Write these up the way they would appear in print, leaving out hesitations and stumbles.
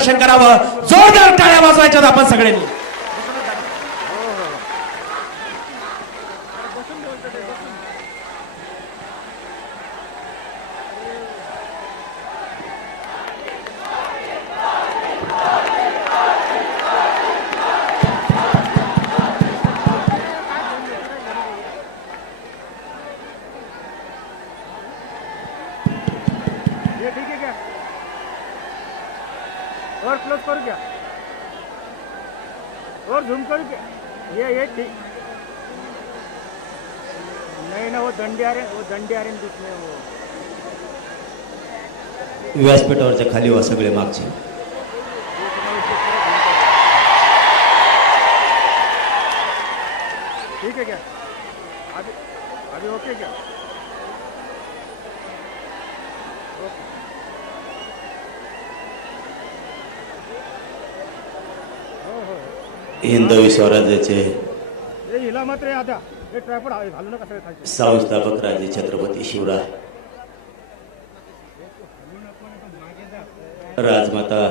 दर्शन करावं. जोरदार टाळ्या वाजवायच्यात आपण सगळ्यांनी. ठीक है क्या और क्लोज करो क्या और झूम करो क्या ये ठीक नहीं ना वो दंडे आ रहे जिसमें वो व्यासपीठावरच्या खाली वा सगळे मागचे. ठीक है क्या अभी अभी ओके क्या हिंदवी स्वराज्याचे ये हिला मत रे आधा ये ट्रायपॉड घालू नका सगळे खाली संस्थापक राजे छत्रपती शिवराय, राजमाता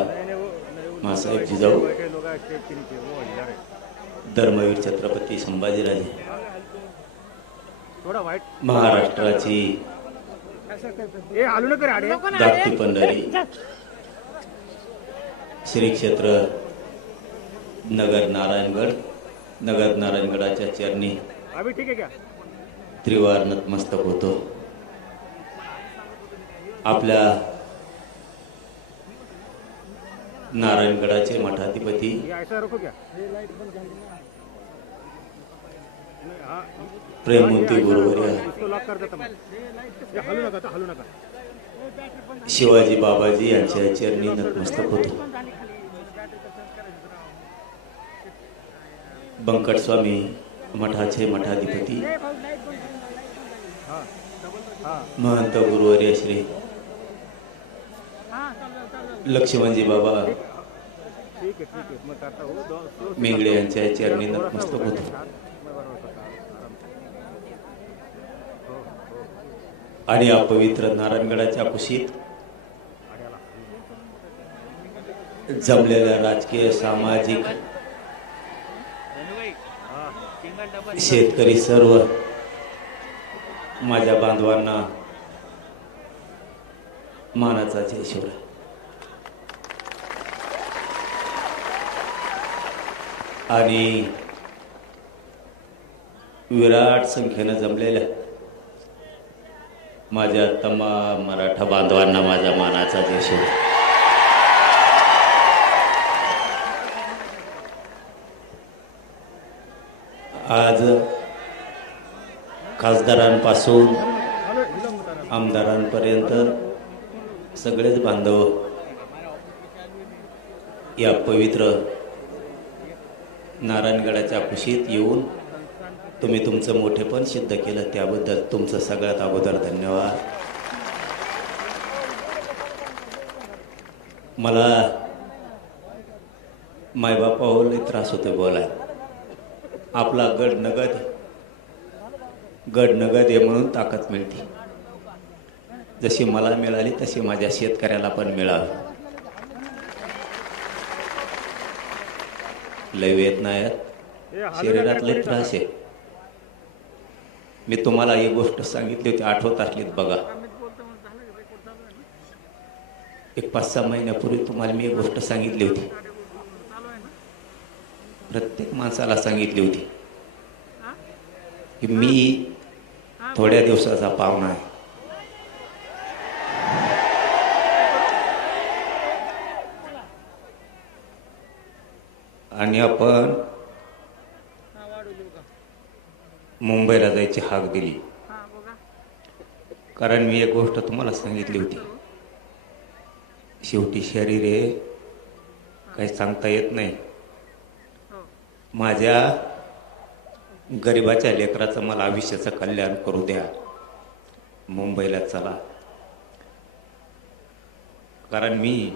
मासाहेब जिजाऊ, धर्मवीर छत्रपती संभाजीराजे, थोड़ा वाइट महाराष्ट्राची ये हालू नका रे आडे धाकटी पंढरी, श्री क्षेत्र नगर नारायणगडाच्या चरणी अभी ठीक है क्या त्रिवार नतमस्तक होतो. आपल्या नारायणगडाचे मठाधिपती ये ऐसा रखो क्या ये लाइट बंद कर हां प्रेममूर्ती गुरुवर्य इसको लॉक कर देता मैं ये हालू नका शिवाजी बाबाजी यांच्या चरणी नतमस्तक होतो. बंकट स्वामी मठाचे मठाधिपती महंत गुरुवर्य श्री लक्ष्मणजी बाबा मेंगडे यांच्या चरणी नतमस्तक होतो. आणि अपवित्र नारायणगडाच्या कुशीत जमलेल्या राजकीय सामाजिक शेतकरी सर्व माझ्या बांधवांना मानाचा जय शिवराय. आणि विराट संख्येनं जमलेल्या माझ्या तमाम मराठा बांधवांना माझ्या मानाचा जय शिवराय. आज खासदारांपासून आमदारांपर्यंत सगळेच बांधव या पवित्र नारायणगडाच्या कुशीत येऊन तुम्ही तुमचं मोठेपण सिद्ध केलं, त्याबद्दल तुमचं सगळ्यात अगोदर धन्यवाद. मला मायबापावर लई त्रास होतो बोलाय. आपला गड नगद आहे म्हणून ताकद मिळते. जशी मला मिळाली तशी माझ्या शेतकऱ्याला पण मिळावी. लय वेदना आहेत, शरीरात लय त्रास आहे. मी तुम्हाला एक गोष्ट सांगितली होती, आठवत असलीत बघा. एक 5-6 महिन्यापूर्वी तुम्हाला मी एक गोष्ट सांगितली होती, प्रत्येक माणसाला सांगितली होती की मी थोड्या दिवसाचा पाहुणा आहे. आणि आपण मुंबईला जायची हाक दिली, कारण मी एक गोष्ट तुम्हाला सांगितली होती, शेवटी शरीर आहे, काही सांगता येत नाही. माझ्या गरिबाच्या लेकराचं मला आयुष्याचं कल्याण करू द्या, मुंबईला चला. कारण मी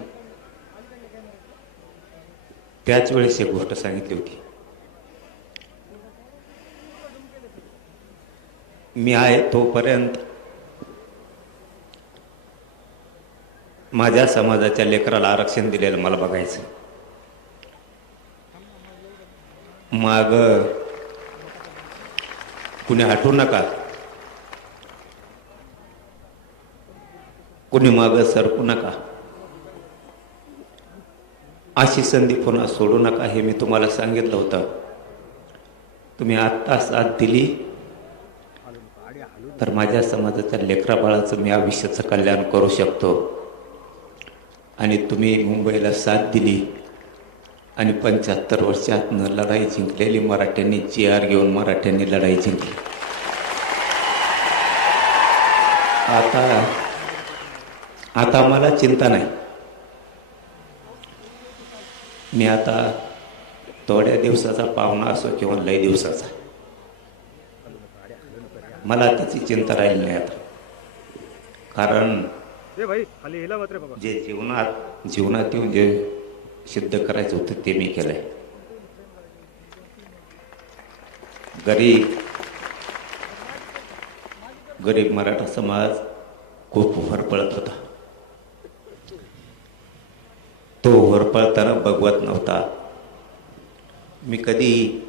त्याच वेळेस एक गोष्ट सांगितली होती, मी आहे तोपर्यंत माझ्या समाजाच्या लेकराला आरक्षण दिलेलं मला बघायचं. माग कुणी हटू नका, कुणी माग सरकू नका, अशी संधी पुन्हा सोडू नका. हे मी तुम्हाला सांगितलं होतं. तुम्ही आत्ता साथ दिली तर माझ्या समाजाच्या लेकरा बाळाचं मी आयुष्याचं कल्याण करू शकतो. आणि तुम्ही मुंबईला साथ दिली आणि 75 वर्षातनं लढाई जिंकलेली मराठ्यांनी, GR घेऊन मराठ्यांनी लढाई जिंकली. आता मला चिंता नाही. मी आता थोड्या दिवसाचा पाहुणा असो किंवा लय दिवसाचा, मला त्याची चिंता राहिली नाही आता. कारण जे जीवनात येऊन जे सिद्ध करायचं होतं ते मी केलंय. गरीब मराठा समाज खूप होरपळत होता. तो होरपळताना बघवत नव्हता. मी कधी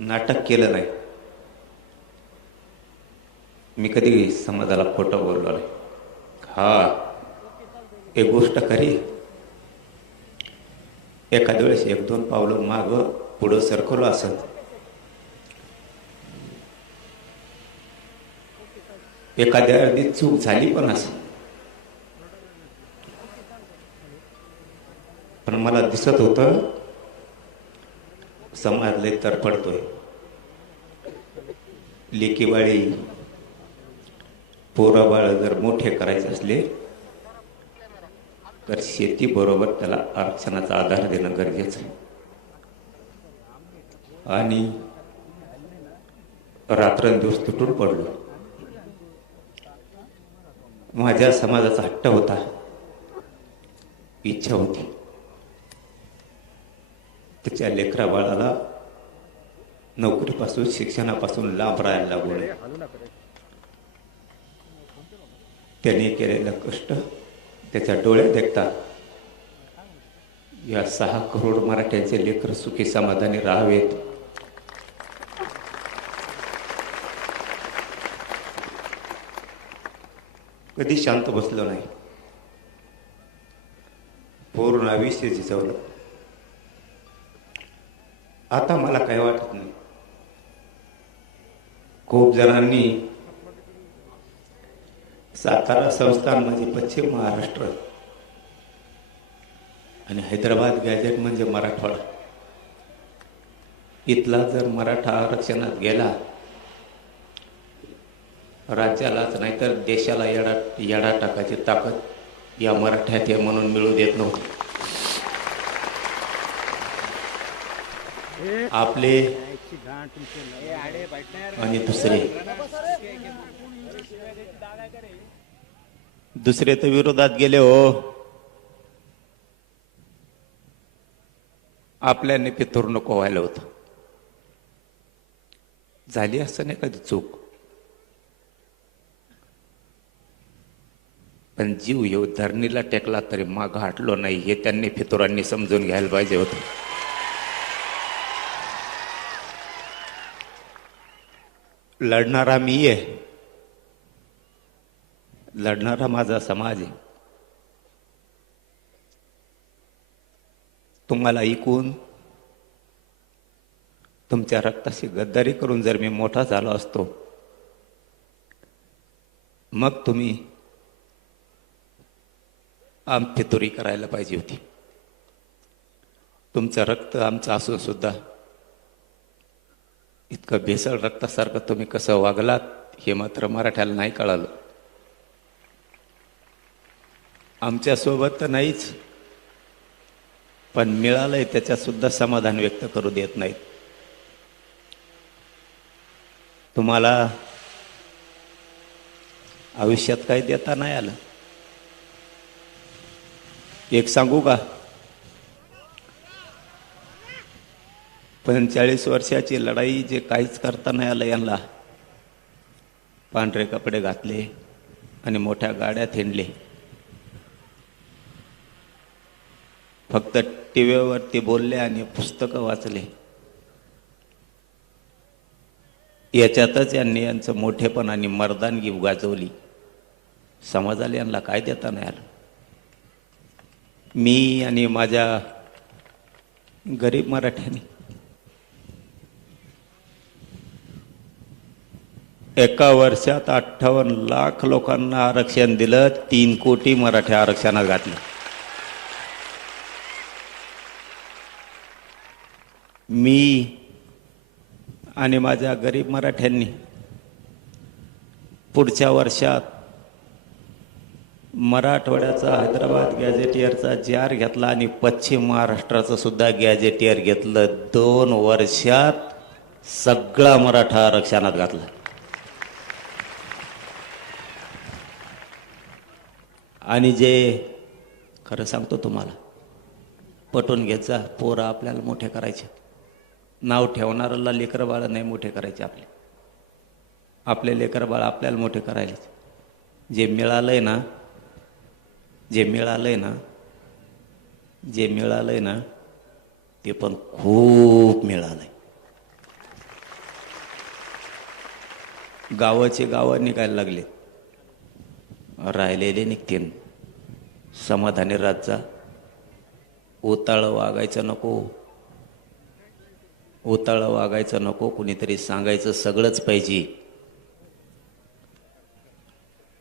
नाटक केलं नाही, मी कधी समाजाला खोटं बोललो नाही. एक गोष्ट खरी, एखाद्या वेळेस 1-2 पावलं मागं पुढं सरकवलं असत. एखाद्या वेळी चूक झाली पण असत, पण मला दिसत होतं समाज लय तरफडतोय. लेकीवाळी पोराबाळ जर मोठे करायचे असले तर शेतीबरोबर त्याला आरक्षणाचा आधार देणं गरजेचं आहे. आणि रात्रंदिवस तुटून पडलो. माझ्या समाजाचा हट्ट होता, इच्छा होती, त्याच्या लेकरा बाळाला नोकरीपासून शिक्षणापासून लांब राहायला लागू नये. त्याने केलेलं कष्ट त्याच्या डोळ्यात देखतात. या 6 करोड मराठ्यांचे लेकर सुखी समाधानी राहावेत. कधी शांत बसलो नाही, पूर्ण आयुष्य जिजवलं. आता मला काही वाटत नाही. खूप जणांनी सातारा संस्थान म्हणजे पश्चिम महाराष्ट्र आणि हैदराबाद गॅजेट म्हणजे मराठवाडा, इथला जर मराठा आरक्षणात गेला राज्यालाच नाही तर देशाला येडा टाकायची ताकद या मराठ्यात आहे म्हणून मिळू देत नव्हते. आपले आणि दुसरे तर विरोधात गेले हो. आपल्याने पितूर नको व्हायला होतं. झाली असं नाही कधी चूक, पण जीव येऊ धरणीला टेकला तरी माग हटलो नाही हे त्यांनी फितुरांनी समजून घ्यायला पाहिजे होतं. लढणारा मी आहे, लढणारा माझा समाज आहे. तुम्हाला ऐकून तुमच्या रक्ताशी गद्दारी करून जर मी मोठा झालो असतो मग तुम्ही फितुरी करायला पाहिजे होती. तुमचं रक्त आमचं असून सुद्धा इतकं भेसळ रक्तासारखं तुम्ही कसं वागलात हे मात्र मराठ्याला नाही कळालं. आमच्या सोबत तर नाहीच, पण मिळालंय त्याच्यात सुद्धा समाधान व्यक्त करू देत नाहीत. तुम्हाला आयुष्यात काही देता नाही आलं. एक सांगू का, 45 वर्षाची लढाई जे काहीच करता नाही आलं यांना, पांढरे कपडे घातले आणि मोठ्या गाड्यात हिंडले, फक्त टीव्हीवरती बोलले आणि पुस्तकं वाचले, याच्यातच यांनी यांचं मोठेपण आणि मर्दानगी गाजवली. समाजाला यांना काय देता नाही आलं. मी आणि माझ्या गरीब मराठ्यांनी एका वर्षात 58 लाख लोकांना आरक्षण दिलं. 3 कोटी मराठी आरक्षणात घातलं. मी आणि माझ्या गरीब मराठ्यांनी पुढच्या वर्षात मराठवाड्याचा हैदराबाद गॅझेटियरचा जार घेतला आणि पश्चिम महाराष्ट्राचं सुद्धा गॅझेटियर घेतलं. 2 वर्षात सगळा मराठा आरक्षणात घातला. आणि जे खरं सांगतो तुम्हाला, पटवून घेत जा, पोरं आपल्याला मोठे करायचे. नाव ठेवणाऱ्याला लेकरं बाळ नाही मोठे करायचे. आपले लेकरं बाळ आपल्याला मोठे करायचे. जे मिळालंय ना ते पण खूप मिळालंय. गावाचे गावं निघायला लागले, राहिलेले निघतील. समाधानी राजा, ओताळं वागायचं नको. कुणीतरी सांगायचं सगळंच पाहिजे.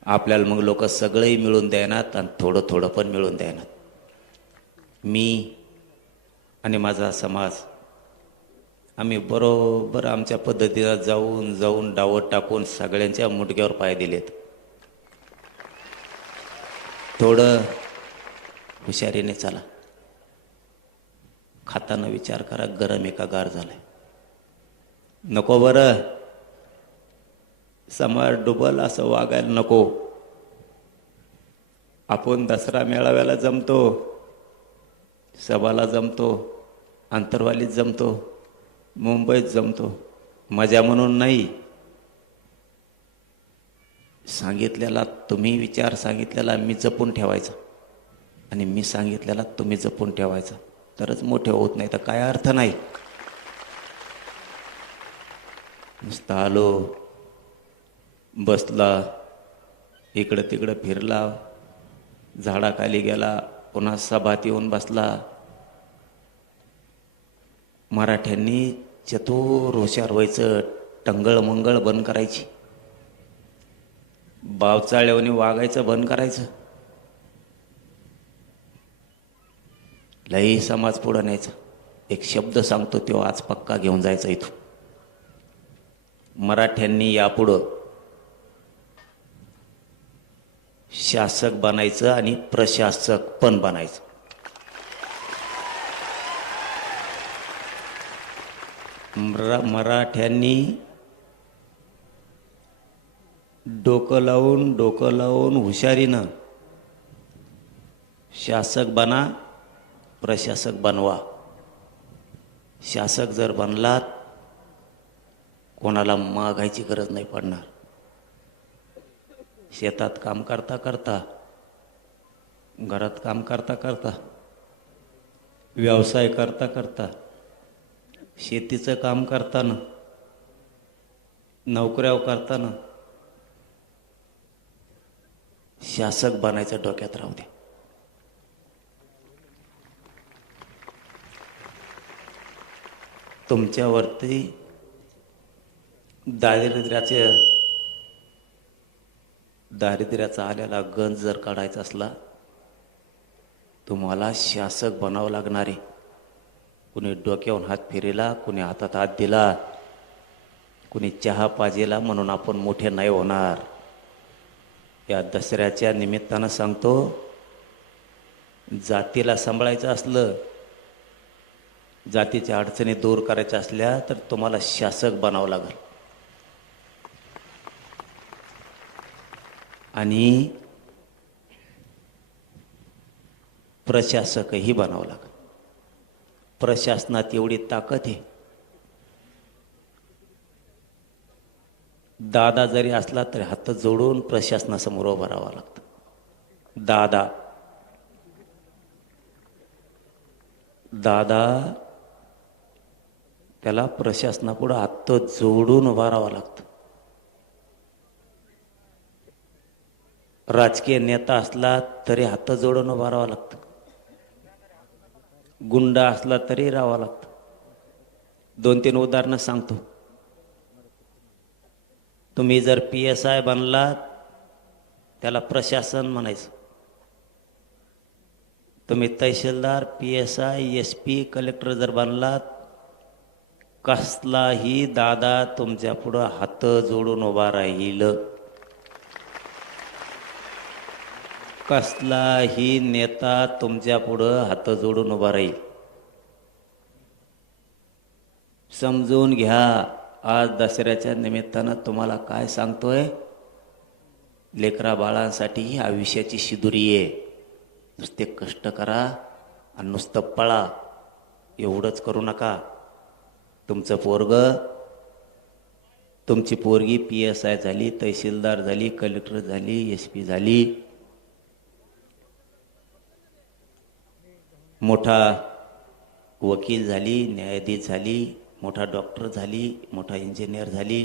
आपल्याला मग लोक सगळंही मिळून द्यायनात आणि थोडं थोडं पण मिळून द्यायनात. मी आणि माझा समाज आम्ही बरोबर आमच्या पद्धतीला जाऊन डावत टाकून सगळ्यांच्या मुटक्यावर पाय दिलेत. थोडं हुशारीने चला. खाताना विचार करा, गरम आहे का गार झालंय. नको बरं, समाज डुबल असं वागायला नको. आपण दसरा मेळाव्याला जमतो, सभाला जमतो, आंतरवालीत जमतो, मुंबईत जमतो, मजा म्हणून नाही. सांगितलेला तुम्ही विचार सांगितलेला मी जपून ठेवायचा आणि मी सांगितलेला तुम्ही जपून ठेवायचा, तरच मोठे होत नाही तर काय अर्थ नाही. नुसतं आलो, बसला, इकडं तिकडं फिरला, झाडाखाली गेला, पुन्हा सभात येऊन बसला. मराठ्यांनी चतुर हुशार व्हायचं, टंगळ मंगळ बंद करायची, बावचाळ्यावनी वागायचं बंद करायचं. लई समाज पुढं न्यायचा. एक शब्द सांगतो तो आज पक्का घेऊन जायचा इथून. मराठ्यांनी यापुढं शासक बनायचं आणि प्रशासक पण बनायचं. मराठ्यांनी डोकं लावून हुशारीनं शासक बना, प्रशासक बनवा. शासक जर बनलात, कोणाला मागायची गरज नाही पडणार. शेतात काम करता करता, घरात काम करता करता, व्यवसाय करता करता, शेतीचं काम करताना, नोकऱ्या करताना शासक बनायचं डोक्यात राहू द्या. तुमच्यावरती दारिद्र्याचा आलेला गंज जर काढायचा असला, तुम्हाला शासक बनावं लागणार आहे. कुणी डोक्यावरून हात फिरेला, कुणी हातात हात दिला, कुणी चहा पाजेला म्हणून आपण मोठे नाही होणार. या दसऱ्याच्या निमित्तानं सांगतो, जातीला सांभाळायचं असलं, जातीच्या अडचणी दूर करायच्या असल्या तर तुम्हाला शासक बनावं लागेल. आणि प्रशासकही बनावं लागेल. प्रशासनात एवढी ताकद आहे, दादा जरी असला तरी हात जोडून प्रशासनासमोर उभं राहावं लागतं. दादा दादा त्याला प्रशासनापुढे हात जोडून उभा राहावं लागतं. राजकीय नेता असला तरी हात जोडून उभा राहावं लागतं. गुंडा असला तरी राहावं लागतं. 2-3 उदाहरणं सांगतो. तुम्ही जर PSI बनलात त्याला प्रशासन म्हणायचं. तुम्ही तहसीलदार, PSI, SP, कलेक्टर जर बनलात, कसलाही दादा तुमच्या पुढं हात जोडून उभा राहील. कसलाही नेता तुमच्या पुढं हात जोडून उभा राहील. समजून घ्या. आज दसऱ्याच्या निमित्तानं तुम्हाला काय सांगतोय, लेकरा बाळांसाठी ही आयुष्याची शिदुरी आहे. नुसते कष्ट करा आणि नुसतं पळा, एवढंच करू नका. तुमचं पोरगं, तुमची पोरगी PSI झाली, तहसीलदार झाली, कलेक्टर झाली, SP झाली, मोठा वकील झाली, न्यायाधीश झाली, मोठा डॉक्टर झाली, मोठा इंजिनियर झाली,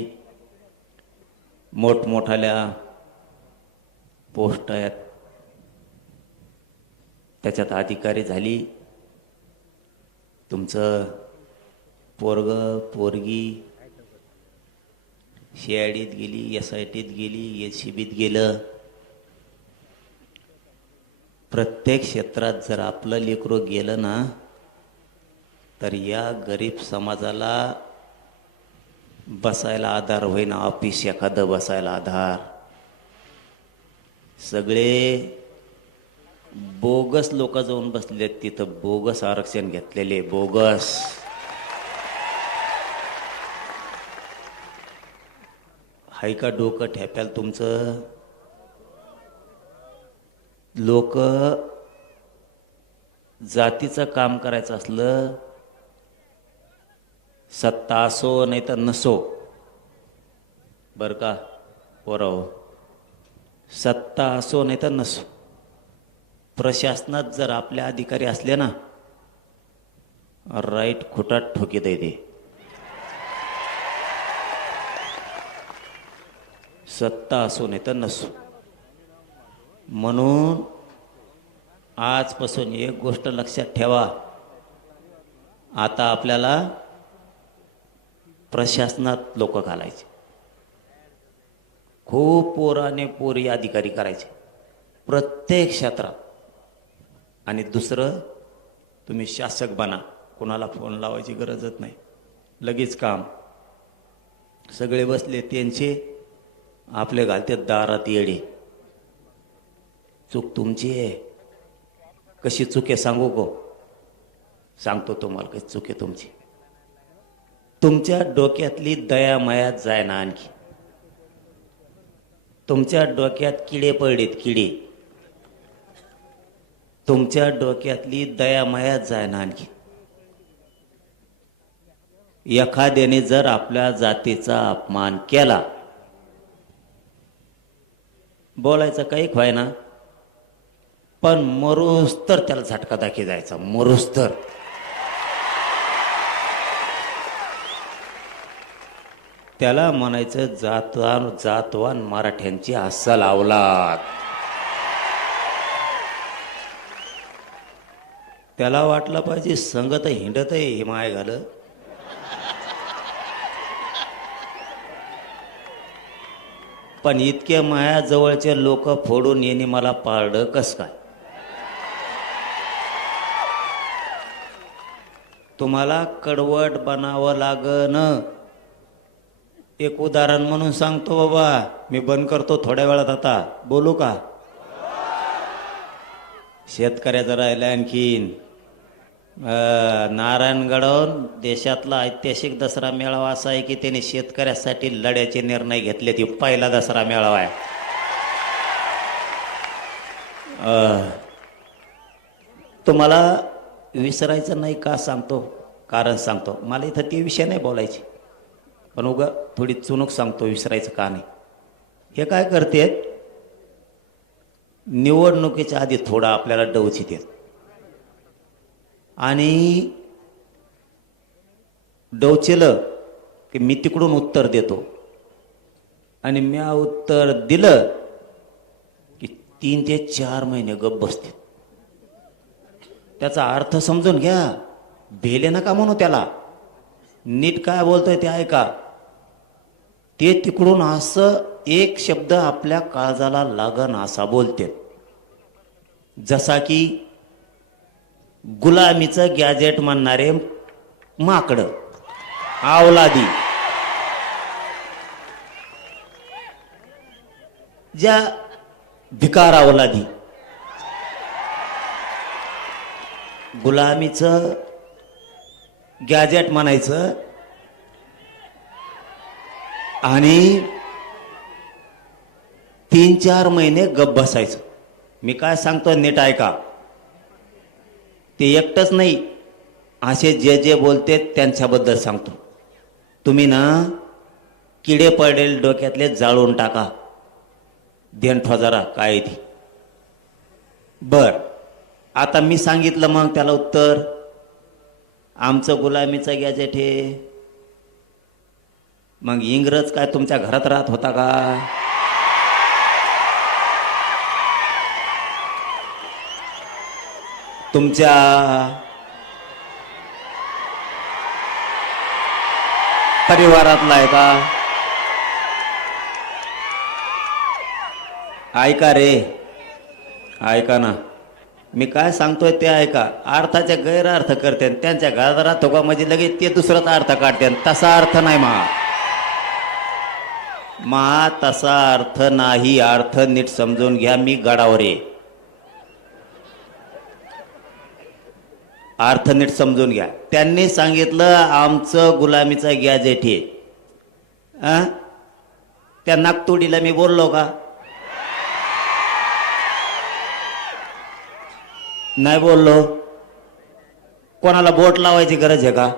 मोठमोठाल्या पोस्ट आहेत त्याच्यात अधिकारी झाली. तुमचं पोरगं पोरगी CIDत गेली, SITत गेली, SCBत गेलं. प्रत्येक क्षेत्रात जर आपलं लेकरं गेलं ना, तर या गरीब समाजाला बसायला आधार होईना. ऑफिस एखादं बसायला आधार. सगळे बोगस लोक जाऊन बसलेत तिथं, बोगस आरक्षण घेतलेले, बोगस. हाय का डोकं ठेप्याल तुमचं? लोक जातीचं काम करायचं असलं, सत्ता असो नाही तर नसो, बरं का पोराओ, सत्ता असो नाही तर नसो, प्रशासनात जर आपले अधिकारी असले ना, राईट खुटात ठोकीत आहे ते. सत्ता असो नाही तर नसो. म्हणून आजपासून एक गोष्ट लक्षात ठेवा, आता आपल्याला प्रशासनात लोक घालायचे. खूप पोराने पोरी अधिकारी करायचे प्रत्येक क्षेत्रात. आणि दुसरं, तुम्ही शासक बना, कोणाला फोन लावायची गरजच नाही, लगेच काम. सगळे बसले त्यांचे, आपले घालते दारात येडे. चूक तुमची आहे. कशी चूक आहे सांगू गो? सांगतो तुम्हाला कशी चूक आहे तुमची. तुमच्या डोक्यातली दया मायात जाय ना आणखी. तुमच्या डोक्यात किडे पडलेत, किडे. तुमच्या डोक्यातली दया मायात जाय ना आणखी. एखाद्याने जर आपल्या जातीचा अपमान केला, बोलायचं काही खाय ना, पण मरूस तर त्याला झटका दाखी जायचा, मरूस तर. त्याला म्हणायचं जातवान मराठ्यांची अस्सल अवलाद. त्याला वाटलं पाहिजे संगत हिंडत आहे हे माय घाल. पण इतके माया जवळचे लोक फोडून येणे मला पारडं कस काय? तुम्हाला कडवट बनावं लागन. एक उदाहरण म्हणून सांगतो बाबा, मी बंद करतो थोड्या वेळात. आता बोलू का? शेतकऱ्याचं राहिलं आणखीन. नारायणगडावर देशातला ऐतिहासिक दसरा मेळावा असा आहे की त्याने शेतकऱ्यासाठी लढ्याचे निर्णय घेतले. ते पहिला दसरा मेळावा आहे. तुम्हाला विसरायचं नाही का सांगतो? कारण सांगतो. मला इथं ते विषय नाही बोलायचे, पण उगा थोडी चुनूक सांगतो विसरायचं का नाही. हे काय करतेत, निवडणुकीच्या आधी थोडा आपल्याला डवचित येत. आणि डोचेलं की मी तिकडून उत्तर देतो आणि मी उत्तर दिलं की 3 ते 4 महिने गप्प बसते. त्याचा अर्थ समजून घ्या, भेले नका म्हणू त्याला, नीट काय बोलतोय ते ऐका. ते तिकडून असं एक शब्द आपल्या काळजाला लागन असा बोलते, जसा की गुलामीचं गॅजेट म्हणणारे माकडं, अवलादी, ज्या भिकार अवलादी गुलामीचं गॅजेट म्हणायचं आणि 3-4 महिने गप्प बसायचं. मी काय सांगतो नीट ऐका. ते एकटंच नाही, असे जे जे बोलते त्यांच्याबद्दल सांगतो. तुम्ही ना किडे पडेल डोक्यातले जाळून टाका, ध्यान ठेवा जरा काय ती. बर, आता मी सांगितलं मग त्याला उत्तर, आमचं गुलामीचं गॅजेट हे. मग इंग्रज काय तुमच्या घरात राहत होता का? तुमच्या परिवारातला आहे का? ऐका रे, ऐका ना, मी काय सांगतोय ते ऐका. अर्थाचे गैरअर्थ करते, त्यांच्या घरात राहतो का म्हणजे लगेच ते दुसराच अर्थ काढते. तसा अर्थ नाही मा तसा अर्थ नाही. अर्थ नीट समजून घ्या. मी गडावर आहे, अर्थ नीट समजून घ्या. त्यांनी सांगितलं आमचं गुलामीचं गॅजेट हे. त्या नागतोडीला मी बोललो का? नाही बोललो. कोणाला बोट लावायची गरज आहे का?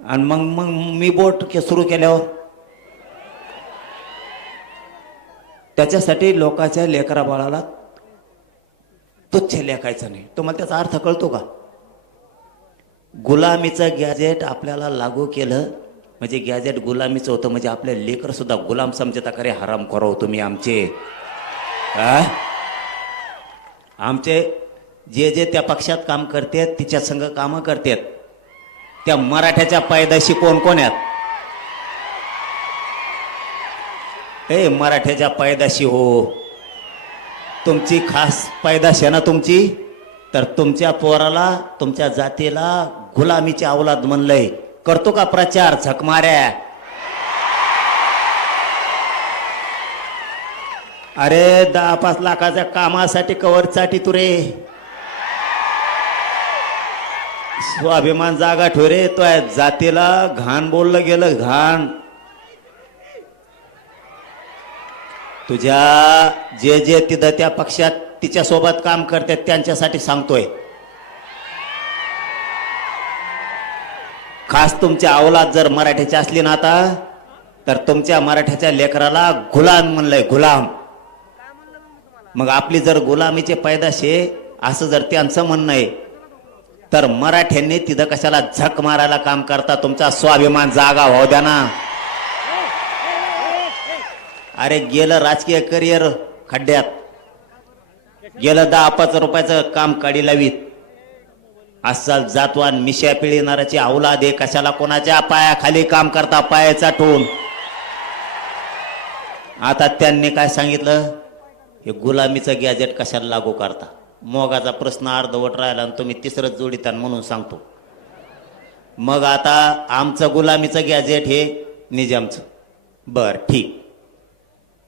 आणि मग मग मी बोट सुरू केल्यावर त्याच्यासाठी लोकांच्या लेकरा बाळाला तुच्छ लेखायचं नाही. तुम्हाला त्याचा अर्थ कळतो का? गुलामीचं गॅजेट आपल्याला लागू केलं म्हणजे गॅजेट गुलामीचं होतं, म्हणजे आपले लेकर सुद्धा गुलाम समजता. खरे हराम करो तुम्ही आमचे. आमचे जे जे त्या पक्षात काम करतात, तिच्या संघ कामं करतात, त्या मराठ्याच्या पायदाशी कोण कोण आहेत? मराठ्याच्या पायदाशी हो, तुमची खास पायदाश आहे ना तुमची, तर तुमच्या पोराला, तुमच्या जातीला गुलामीची अवलाद म्हणलंय. करतो का प्रचार झकमाऱ्या? अरे 10-5 लाखाच्या कामासाठी कवरसाठी तू रे स्वाभिमान जागा ठेव रे. तो जातीला घाण बोललं गेलं, घाण. तुझ्या जे जे तिथं त्या पक्षात तिच्या सोबत काम करतात त्यांच्यासाठी सांगतोय. खास तुमच्या अवलाद जर मराठ्याची असली ना आता, तर तुमच्या मराठ्याच्या लेकराला गुलाम म्हणलंय, गुलाम. मग आपली जर गुलामीचे पैदाशे असं जर त्यांचं म्हणणं आहे, तर मराठ्यांनी तिथं कशाला झक मारायला काम करता? तुमचा स्वाभिमान जागा व्हाव द्या ना. अरे गेलं राजकीय करिअर खड्ड्यात, गेलं 10-5 रुपयाचं काम काढी लावीत. अस्सल जातवान मिश्या पिळणाराची अवलाद आहे. कशाला कोणाच्या पायाखाली काम करता, पायाचा टोन. आता त्यांनी काय सांगितलं, हे गुलामीचं गॅजेट कशाला लागू करता? मोगाचा प्रश्न अर्धवट राहिला आणि तुम्ही तिसरंच जोडिता म्हणून सांगतो. मग आता आमचं गुलामीचं गॅजेट हे निजामचं. बर ठीक.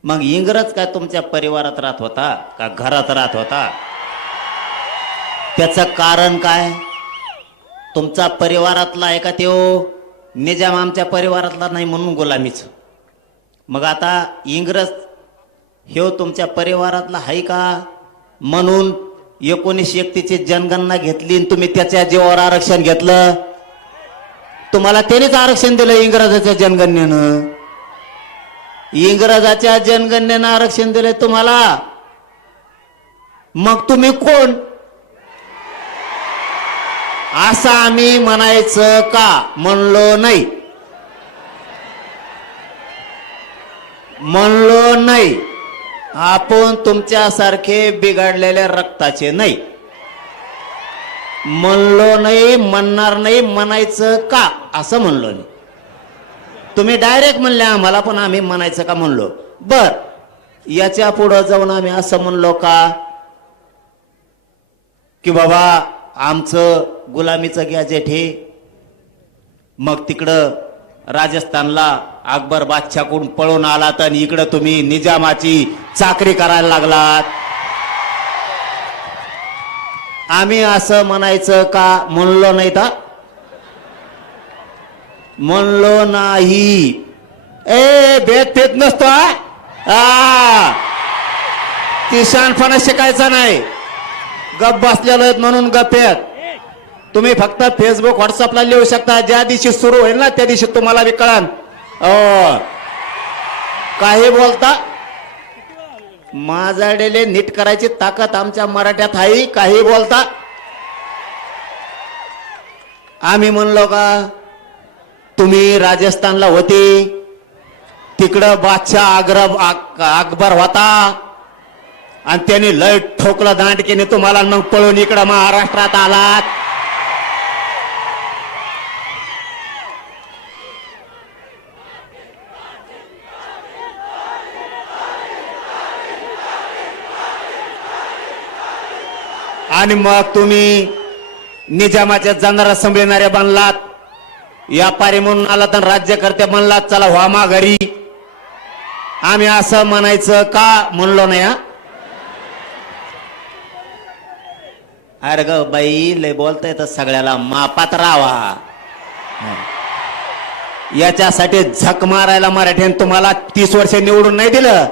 मग इंग्रज काय तुमच्या परिवारात राहत होता का घरात राहत होता? त्याचं कारण काय? तुमचा परिवारातला आहे का त्यो? निजाम आमच्या परिवारातला नाही म्हणून गुलामीचं. मग आता इंग्रज हे तुमच्या परिवारातला आहे का म्हणून 1931ची जनगणना घेतली आणि तुम्ही त्याच्या जीवावर आरक्षण घेतलं? तुम्हाला त्यानेच आरक्षण दिलं इंग्रजाच्या जनगणनेनं. इंग्रजाच्या जनगणनेनं आरक्षण दिले तुम्हाला. मग तुम्ही कोण? असं आम्ही म्हणायचं का? म्हणलो नाही. म्हणलो नाही. आपण तुमच्यासारखे बिघडलेल्या रक्ताचे नाही. म्हणलो नाही, म्हणणार नाही. म्हणायचं का असं म्हणलो नाही. तुम्ही डायरेक्ट म्हणले आम्हाला, पण आम्ही म्हणायचं का म्हणलो. बर, याच्या पुढं जाऊन आम्ही असं म्हणलो का की बाबा आमचं गुलामीचं गॅजेट हे, मग तिकडं राजस्थानला अकबर बादशाहकडून पळून आलात आणि इकडं तुम्ही निजामाची चाकरी करायला लागलात. आम्ही असं म्हणायचं का? म्हणलो नाही तर म्हणलो नाही. ए भेद फेत नसतो हा. ती शहाणपणा शिकायचा नाही. गप बसलेलो आहेत म्हणून गप आहेत. तुम्ही फक्त फेसबुक व्हॉट्सअपला लिहू शकता. ज्या दिवशी सुरू होईल ना त्या दिवशी तुम्हाला बी कळन. काही बोलता माझ्याकडे नीट करायची ताकद आमच्या मराठ्यात आहे. काही बोलता. आम्ही म्हणलो का तुम्ही राजस्थानला होते, तिकडं बादशाह अकबर होता आणि त्याने लय ठोकलं दांडकीने तुम्हाला, मग पळून इकडं महाराष्ट्रात आलात. आणि मग तुम्ही निजामाच्या जनारा संभळणाऱ्या बनलात. व्यापारी म्हणून आला तर राज्यकर्ते म्हणलात चला व्हा माघारी. आम्ही असं म्हणायचं का? म्हणलो नाही. अरे ग बाई, लय बोलता येतं सगळ्याला, मापात राहा. याच्यासाठी झक मारायला मराठ्याने तुम्हाला 30 वर्ष निवडून नाही दिलं.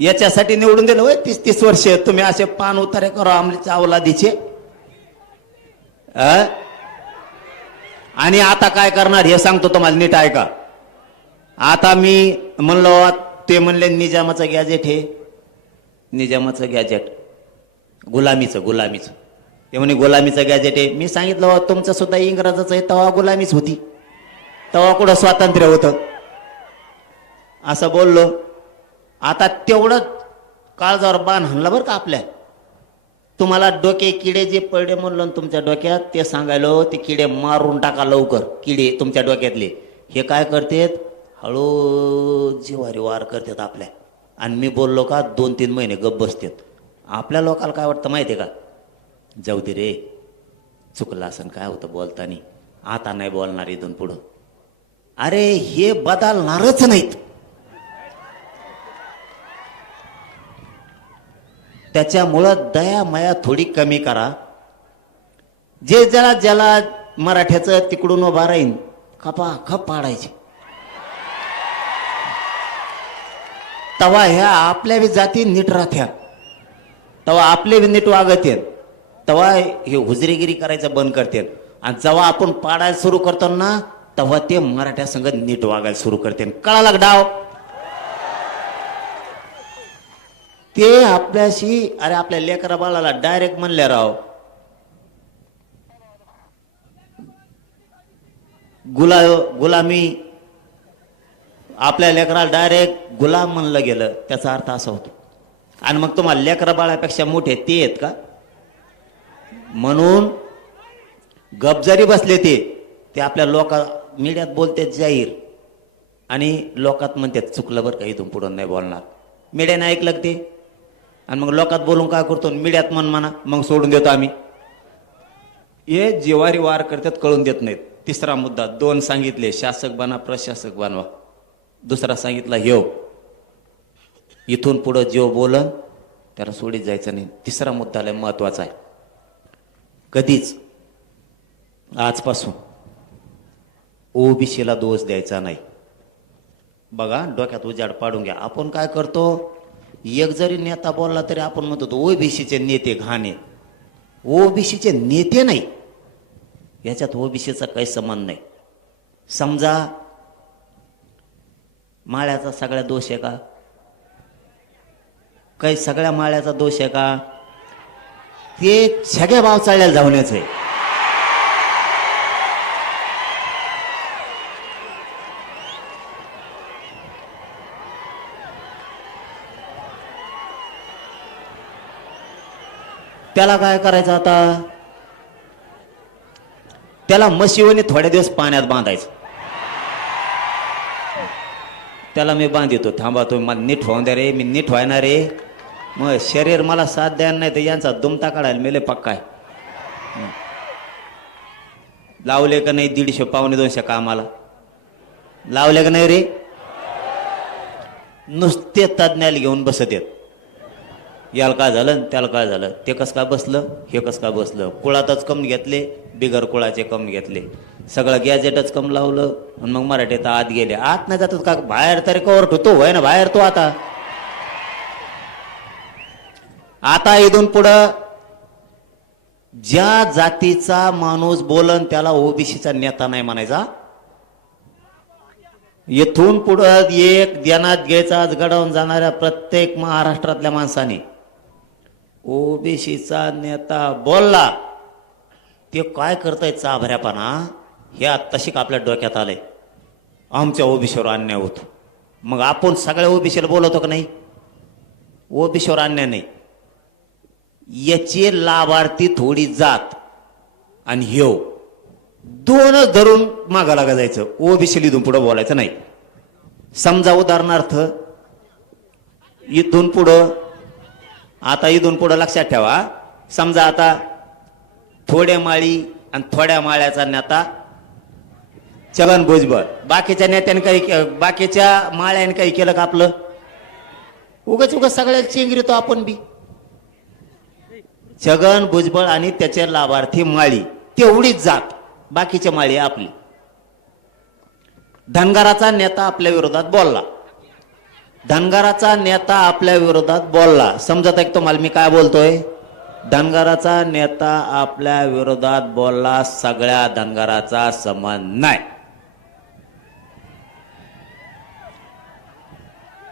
याच्यासाठी निवडून दिलं होय 30 वर्ष. तुम्ही असे पान उतारे करो आमच्या अवलादीचे. आणि आता काय करणार हे सांगतो तुम्हाला, नीट ऐका. आता मी म्हणलो, ते म्हणले निजामाचं गॅजेट हे, निजामाचं गॅजेट गुलामीचं ते म्हणे गुलामीचं गॅजेट आहे. मी सांगितलं तुमचं सुद्धा इंग्रजाचं आहे, तेव्हा गुलामीच होती, तेव्हा कुठं स्वातंत्र्य होतं असं बोललो. आता तेवढं काळजावर बाण हाणला बरं का आपल्या. तुम्हाला डोके किडे जे पडले म्हणलो तुमच्या डोक्यात, ते सांगायलो ते किडे मारून टाका लवकर. किडे तुमच्या डोक्यातले हे काय करतात, हळू जिवारी वार करतात आपल्या. आणि मी बोललो का 2-3 महिने गप बसतात. आपल्या लोकाला काय वाटतं माहिती आहे का, जाऊ दे रे, चुकलं असं काय होतं बोलतानी, आता नाही बोलणार इथून पुढं. अरे हे बदलणारच नाहीत. त्याच्यामुळं दया माया थोडी कमी करा. जे ज्याला मराठ्याचं तिकडून उभा राहीन खप पाडायचे. तवा ह्या आपल्या बी जाती नीट राहत्या, तवा आपले बी नीट वागत आहेत, तवा हे हुजरेगिरी करायचं बंद करतात. आणि जेव्हा आपण पाडायला सुरू करतो ना, तेव्हा ते मराठ्या संग नीट वागायला सुरू करते. कळाला डाव ते आपल्याशी. अरे आपल्या लेकरा बाळाला डायरेक्ट म्हणले राव, गुलामी, आपल्या लेकराला डायरेक्ट गुलाम म्हणलं गेलं, त्याचा अर्थ असा होतो. आणि मग तुम्हाला लेकरा बाळापेक्षा मोठे ते आहेत का? म्हणून गपजारी बसले ते आपल्या मीडियात बोलतात जाहीर, आणि लोकात म्हणतात चुकलं बरं का, इथून पुढं नाही बोलणार. मीडियाने ऐकलं ते, आणि मग लोकात बोलून काय करतो, मीडियात म्हणा मग सोडून देतो आम्ही. हे जिवारी वार करतात, कळून देत नाहीत. तिसरा मुद्दा 2 सांगितले, शासक बना प्रशासक बनवा. दुसरा सांगितला ह्यो, इथून पुढं जो बोलन त्याला सोडीत जायचं नाही. तिसरा मुद्दा लय महत्वाचा आहे. कधीच आजपासून ओबीसीला दोष द्यायचा नाही. बघा डोक्यात उजाड पाडून घ्या. आपण काय करतो, एक जरी नेता बोलला तरी आपण म्हणतो ओबीसीचे नेते घाणे. ओबीसीचे नेते नाही, याच्यात ओबीसीचा काही संबंध नाही. समजा माळ्याचा सगळ्या दोष आहे का? काही सगळ्या माळ्याचा दोष आहे का? ते सगळ्या भाव चालल्याला जाऊनच आहे. त्याला काय करायचं आता? त्याला म्हशीवणी थोड्या दिवस पाण्यात बांधायचं. त्याला मी बांधितो, थांबा तुम्ही मला नीट होऊन द्या रे, मी नीट व्हायना रे. मग शरीर मला साथ द्यायला नाही तर यांचा दुमता काढायला मेले पक्का आहे. लावले का नाही 150 पावणे 200 कामाला लावले का नाही रे? नुसते तज्ञाला घेऊन बसत येत. याला काय झालं, त्याला काय झालं, ते कसं काय बसलं, हे कसं काय बसलं. कुळातच कम घेतले, बिगर कुळाचे कम घेतले, सगळं गॅजेटच कम लावलं आणि मग मराठीत आत गेले. आत नाही जातात का बाहेर तरी कवर ठेवतो होय ना बाहेर तो. आता इथून पुढं ज्या जातीचा माणूस बोलन त्याला ओबीसीचा नेता नाही म्हणायचा. येथून पुढं एक ध्यानात घ्यायचा घडवून जाणाऱ्या प्रत्येक महाराष्ट्रातल्या माणसाने ओबीसीचा नेता बोलला ते काय करताय चाभऱ्यापणा हे आत्ताशी आपल्या डोक्यात आलंय. आमच्या ओबीसीवर अन्याय होतो. मग आपण सगळ्या ओबीसीला बोलवतो का नाही? ओबीसीवर अन्याय नाही. याची लाभार्थी थोडी जात आणि ह्यो दोनच धरून मागा लागा जायचं. ओबीसी इथून पुढं बोलायचं नाही. समजा उदाहरणार्थ इथून पुढं, आता इथून पुढं लक्षात ठेवा, समजा आता थोड्या माळी आणि थोड्या माळ्याचा नेता छगन भुजबळ, बाकीच्या नेत्याने काही, बाकीच्या माळ्याने काही केलं का आपलं? उगाच उगाच सगळ्याला चेंगरीतो आपण बी. छगन भुजबळ आणि त्याचे लाभार्थी माळी तेवढीच जात, बाकीच्या माळी आपली. धनगराचा नेता आपल्या विरोधात बोलला, धनगराचा नेता आपल्या विरोधात बोलला. समजत आहे तुम्हाला मी काय बोलतोय? धनगराचा नेता आपल्या विरोधात बोलला, सगळ्या धनगराचा संबंध नाही.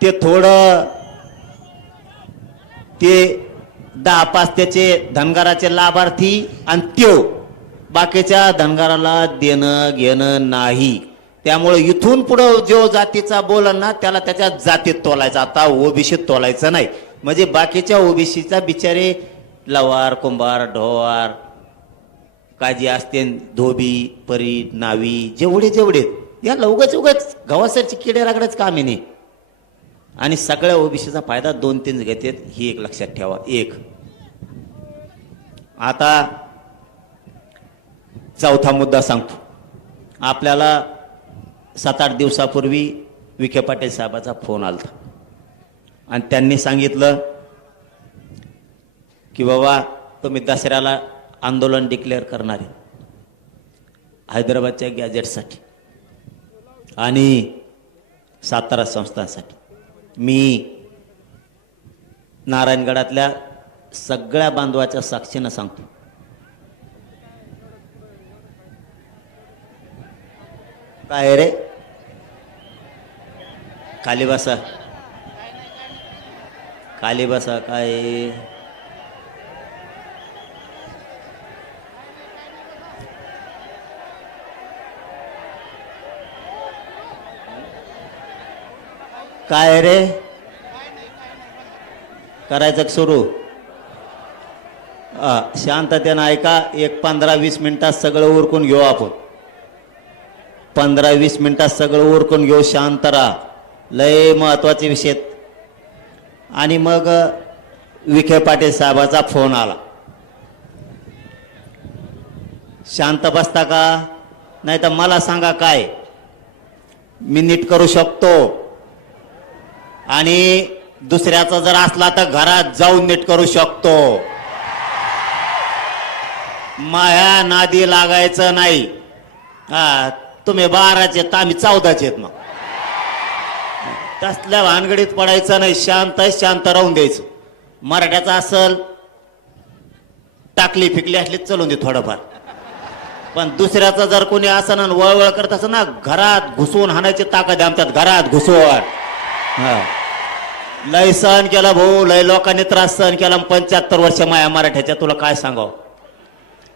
ते थोडं ते 10-5 त्याचे धनगराचे लाभार्थी आणि त्यो बाकीच्या धनगराला देणं घेणं नाही. त्यामुळे इथून पुढं जो जातीचा बोलन ना त्याला त्याच्या जातीत तोलायचा, आता ओबीसीत तोलायचं नाही. म्हणजे बाकीच्या ओबीसीचा बिचारे लवार, कुंभार, ढोवार काय जे असते, धोबी, परी, नावी, जेवढे या उगाच उगाच गव्हासारची किडे रागडच कामी नाही. आणि सगळ्या ओबीसीचा फायदा 2-3 घेतात, ही एक लक्षात ठेवा. एक आता चौथा मुद्दा सांगतो. आपल्याला 7-8 दिवसापूर्वी विखे पाटील साहेबाचा फोन आला आणि त्यांनी सांगितलं की बाबा तुम्ही दसऱ्याला आंदोलन डिक्लेअर करणार आहे हैदराबादच्या गॅजेटसाठी आणि सातारा संस्थांसाठी. मी नारायणगडातल्या सगळ्या बांधवाच्या साक्षीनं सांगतो, काय रे खाली बसा, खाली बसा. काय काय रे करायचं सुरू? शांततेनं ऐका. एक 15-20 मिनिटात सगळं उरकून घेऊ आपण. 15-20 मिनिटात सगळं उरकून घेऊ. शांत राहा. लय महत्वाचे विषय. आणि मग विखे पाटील साहेबाचा फोन आला. शांत बसता का? नाही तर मला सांगा काय मी नीट करू शकतो. आणि दुसऱ्याचा जर असला तर घरात जाऊन नीट करू शकतो. माया नादी लागायचं नाही. तुम्ही 12चे तर आम्ही 14चे आहेत. मग तसल्या भानगडीत पडायचं नाही. शांत राहून द्यायचं. मराठ्याचा असल टाकली फिकली असली चलून दे थोडंफार. पण दुसऱ्याचा जर कोणी असं ना वळवळ करत असं ना घरात घुसवून हाणायची ताकद आहे आमच्यात. घरात घुसवून लय सहन केला भाऊ, लय लोकांनी त्रास सहन केला. 75 वर्ष माया मराठ्याच्या, तुला काय सांगाव.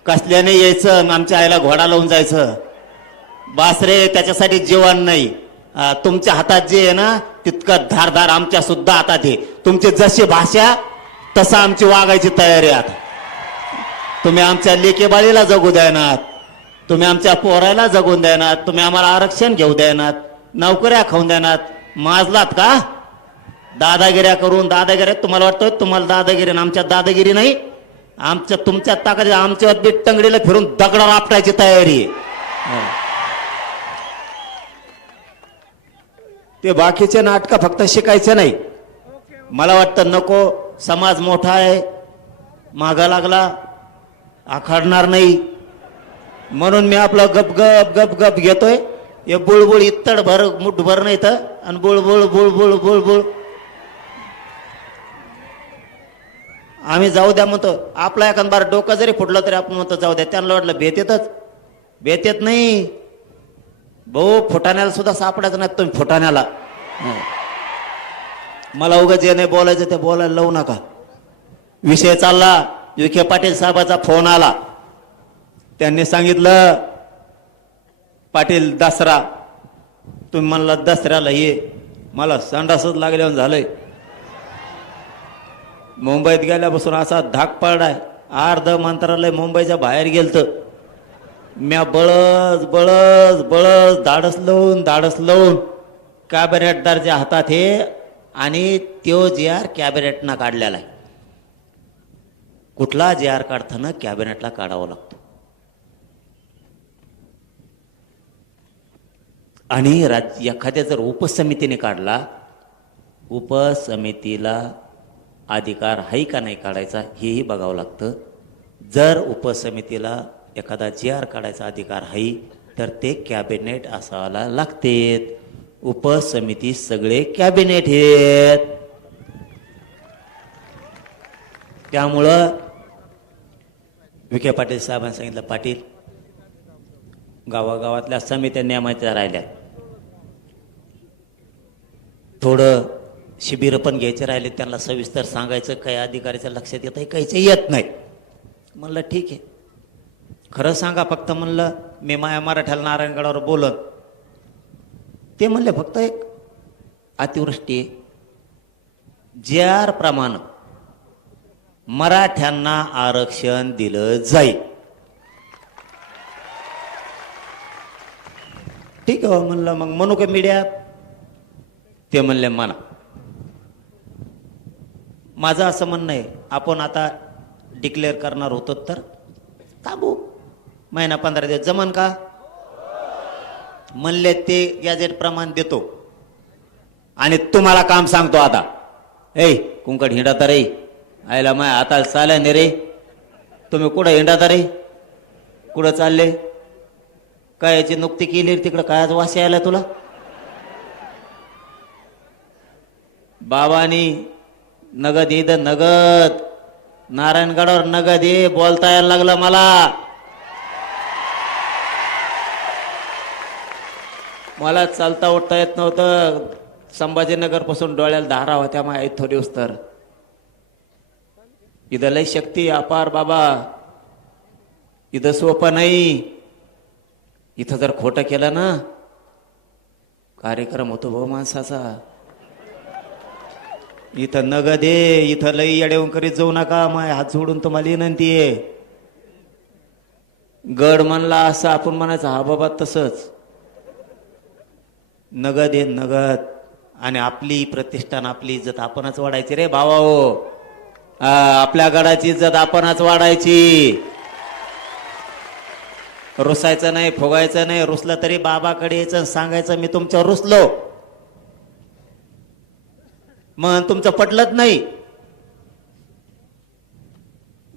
कसल्याने यायचं आणि आमच्या आईला घोडा लावून जायचं. बासरे त्याच्यासाठी जीवन नाही. तुमच्या हातात जे आहे ना तितकं धारधार आमच्या सुद्धा हातात आहे. तुमची जशी भाषा तसं आमची वागायची तयारी आहे. आता तुम्ही आमच्या लेकेबाळीला जगू देणार, तुम्ही आमच्या पोरायला जगून देणार, तुम्ही आम्हाला आरक्षण घेऊ देणार, नोकऱ्या खाऊन देणार. माजलात का दादागिऱ्या करून? दादागिऱ्या तुम्हाला वाटतं तुम्हाला दादागिरी ना, आमच्यात दादागिरी नाही. आमच्या तुमच्या ताकद आमच्या टंगडीला फिरून दगडावर आपटायची तयारी आहे. ते बाकीचे नाटकं फक्त शिकायचे नाही. मला वाटतं नको, समाज मोठा आहे, मागा लागला, आखाडणार नाही म्हणून मी आपलं गप गप गप गप घेतोय. हे बुळबुळ इत्तड भर मुठभर नाही तर, आणि बुळबुळ बुळबुळ बुळबुळ. आम्ही जाऊ द्या म्हणतो. आपला एखाद बार डोकं जरी फुटलं तरी आपण म्हणतो जाऊ द्या. त्यांना वाटलं भेट येतच, भेट येत नाही भाऊ. फुटाण्याला सुद्धा सापडायचं नाही तुम्ही फुटाण्याला. मला उगाच जे नाही बोलायचं ते बोलायला लावू नका. विषय चालला, विखे पाटील साहेबाचा फोन आला. त्यांनी सांगितलं पाटील दसरा, तुम्ही म्हणला दसऱ्याला ये. मला संडासच लागल्यावर झालंय. मुंबईत गेल्यापासून असा धाक पडलाय. अर्ध मंत्रालय मुंबईच्या बाहेर गेलतं. म्या बळस बळस बळस धाडस लावून कॅबिनेटदारच्या हातात हे, आणि त्यो JR कॅबिनेटनं काढलेला आहे. कुठला JR काढताना कॅबिनेटला काढावा लागतो. आणि एखाद्या जर उपसमितीने काढला, उपसमितीला अधिकार आहे का नाही काढायचा हेही बघावं लागतं. जर उपसमितीला एखादा JR काढायचा अधिकार आहे तर ते कॅबिनेट असायला लागतेत. उपसमिती सगळे कॅबिनेट आहेत. त्यामुळं विखे पाटील साहेबांनी सांगितलं, पाटील गावागावातल्या समित्या नियमाच्या राहिल्या, थोडं शिबिर पण घ्यायचे राहिले, त्यांना सविस्तर सांगायचं. काही अधिकाऱ्याच्या लक्षात येत आहे, काहीच येत नाही. म्हणलं ठीक आहे, खरं सांगा फक्त. म्हणलं मी माया मराठ्याला नारायणगडावर बोलत. ते म्हणले फक्त एक अतिवृष्टी JR प्रमाणे मराठ्यांना आरक्षण दिलं जाईल. ठीक आहे म्हणलं, मग म्हणू का मीडियात? ते म्हणले म्हणा. माझं असं म्हणणं आहे, आपण आता डिक्लेअर करणार होतो तर काबू महिना 15 दिवस जमन का? म्हणले ते गॅजेट प्रमाण देतो. आणि तुम्हाला काम सांगतो आता, ए कुंकड हिंडाता रे, आयला माय आता चालय नाही रे. तुम्ही कुठं हिंडाता रे, कुठं चालले? काय याची नुकती केली तिकडं, काय वास यायला तुला? बाबानी नगद ईद नगद, नारायणगडावर नगद ये बोलता यायला लागलं मला. मला चालता उठता येत नव्हतं. संभाजीनगर पासून डोळ्याला धारा होत्या माझ्या थोडी दिवस. तर इथं लय शक्ती अपार बाबा, इथं सोपं नाही. इथं जर खोटं केलं ना कार्यक्रम होतो भाऊ माणसाचा. इथं नगद आहे, इथं लई येडेवून करीत जाऊ नका. माय हात जोडून तुम्हाला विनंती आहे. गड म्हणला असं आपण म्हणायचं, हा बाबा तसंच नगद आहे नगद. आणि आपली प्रतिष्ठान आपली इज्जत आपणच वाढायची रे भावा हो. आपल्या गडाची इज्जत आपणच वाढायची. रुसायचं नाही, फुगायचं नाही. रुसलं तरी बाबाकडे यायचं, सांगायचं मी तुमच्यावर रुसलो. मग तुमचं पटलंच नाही,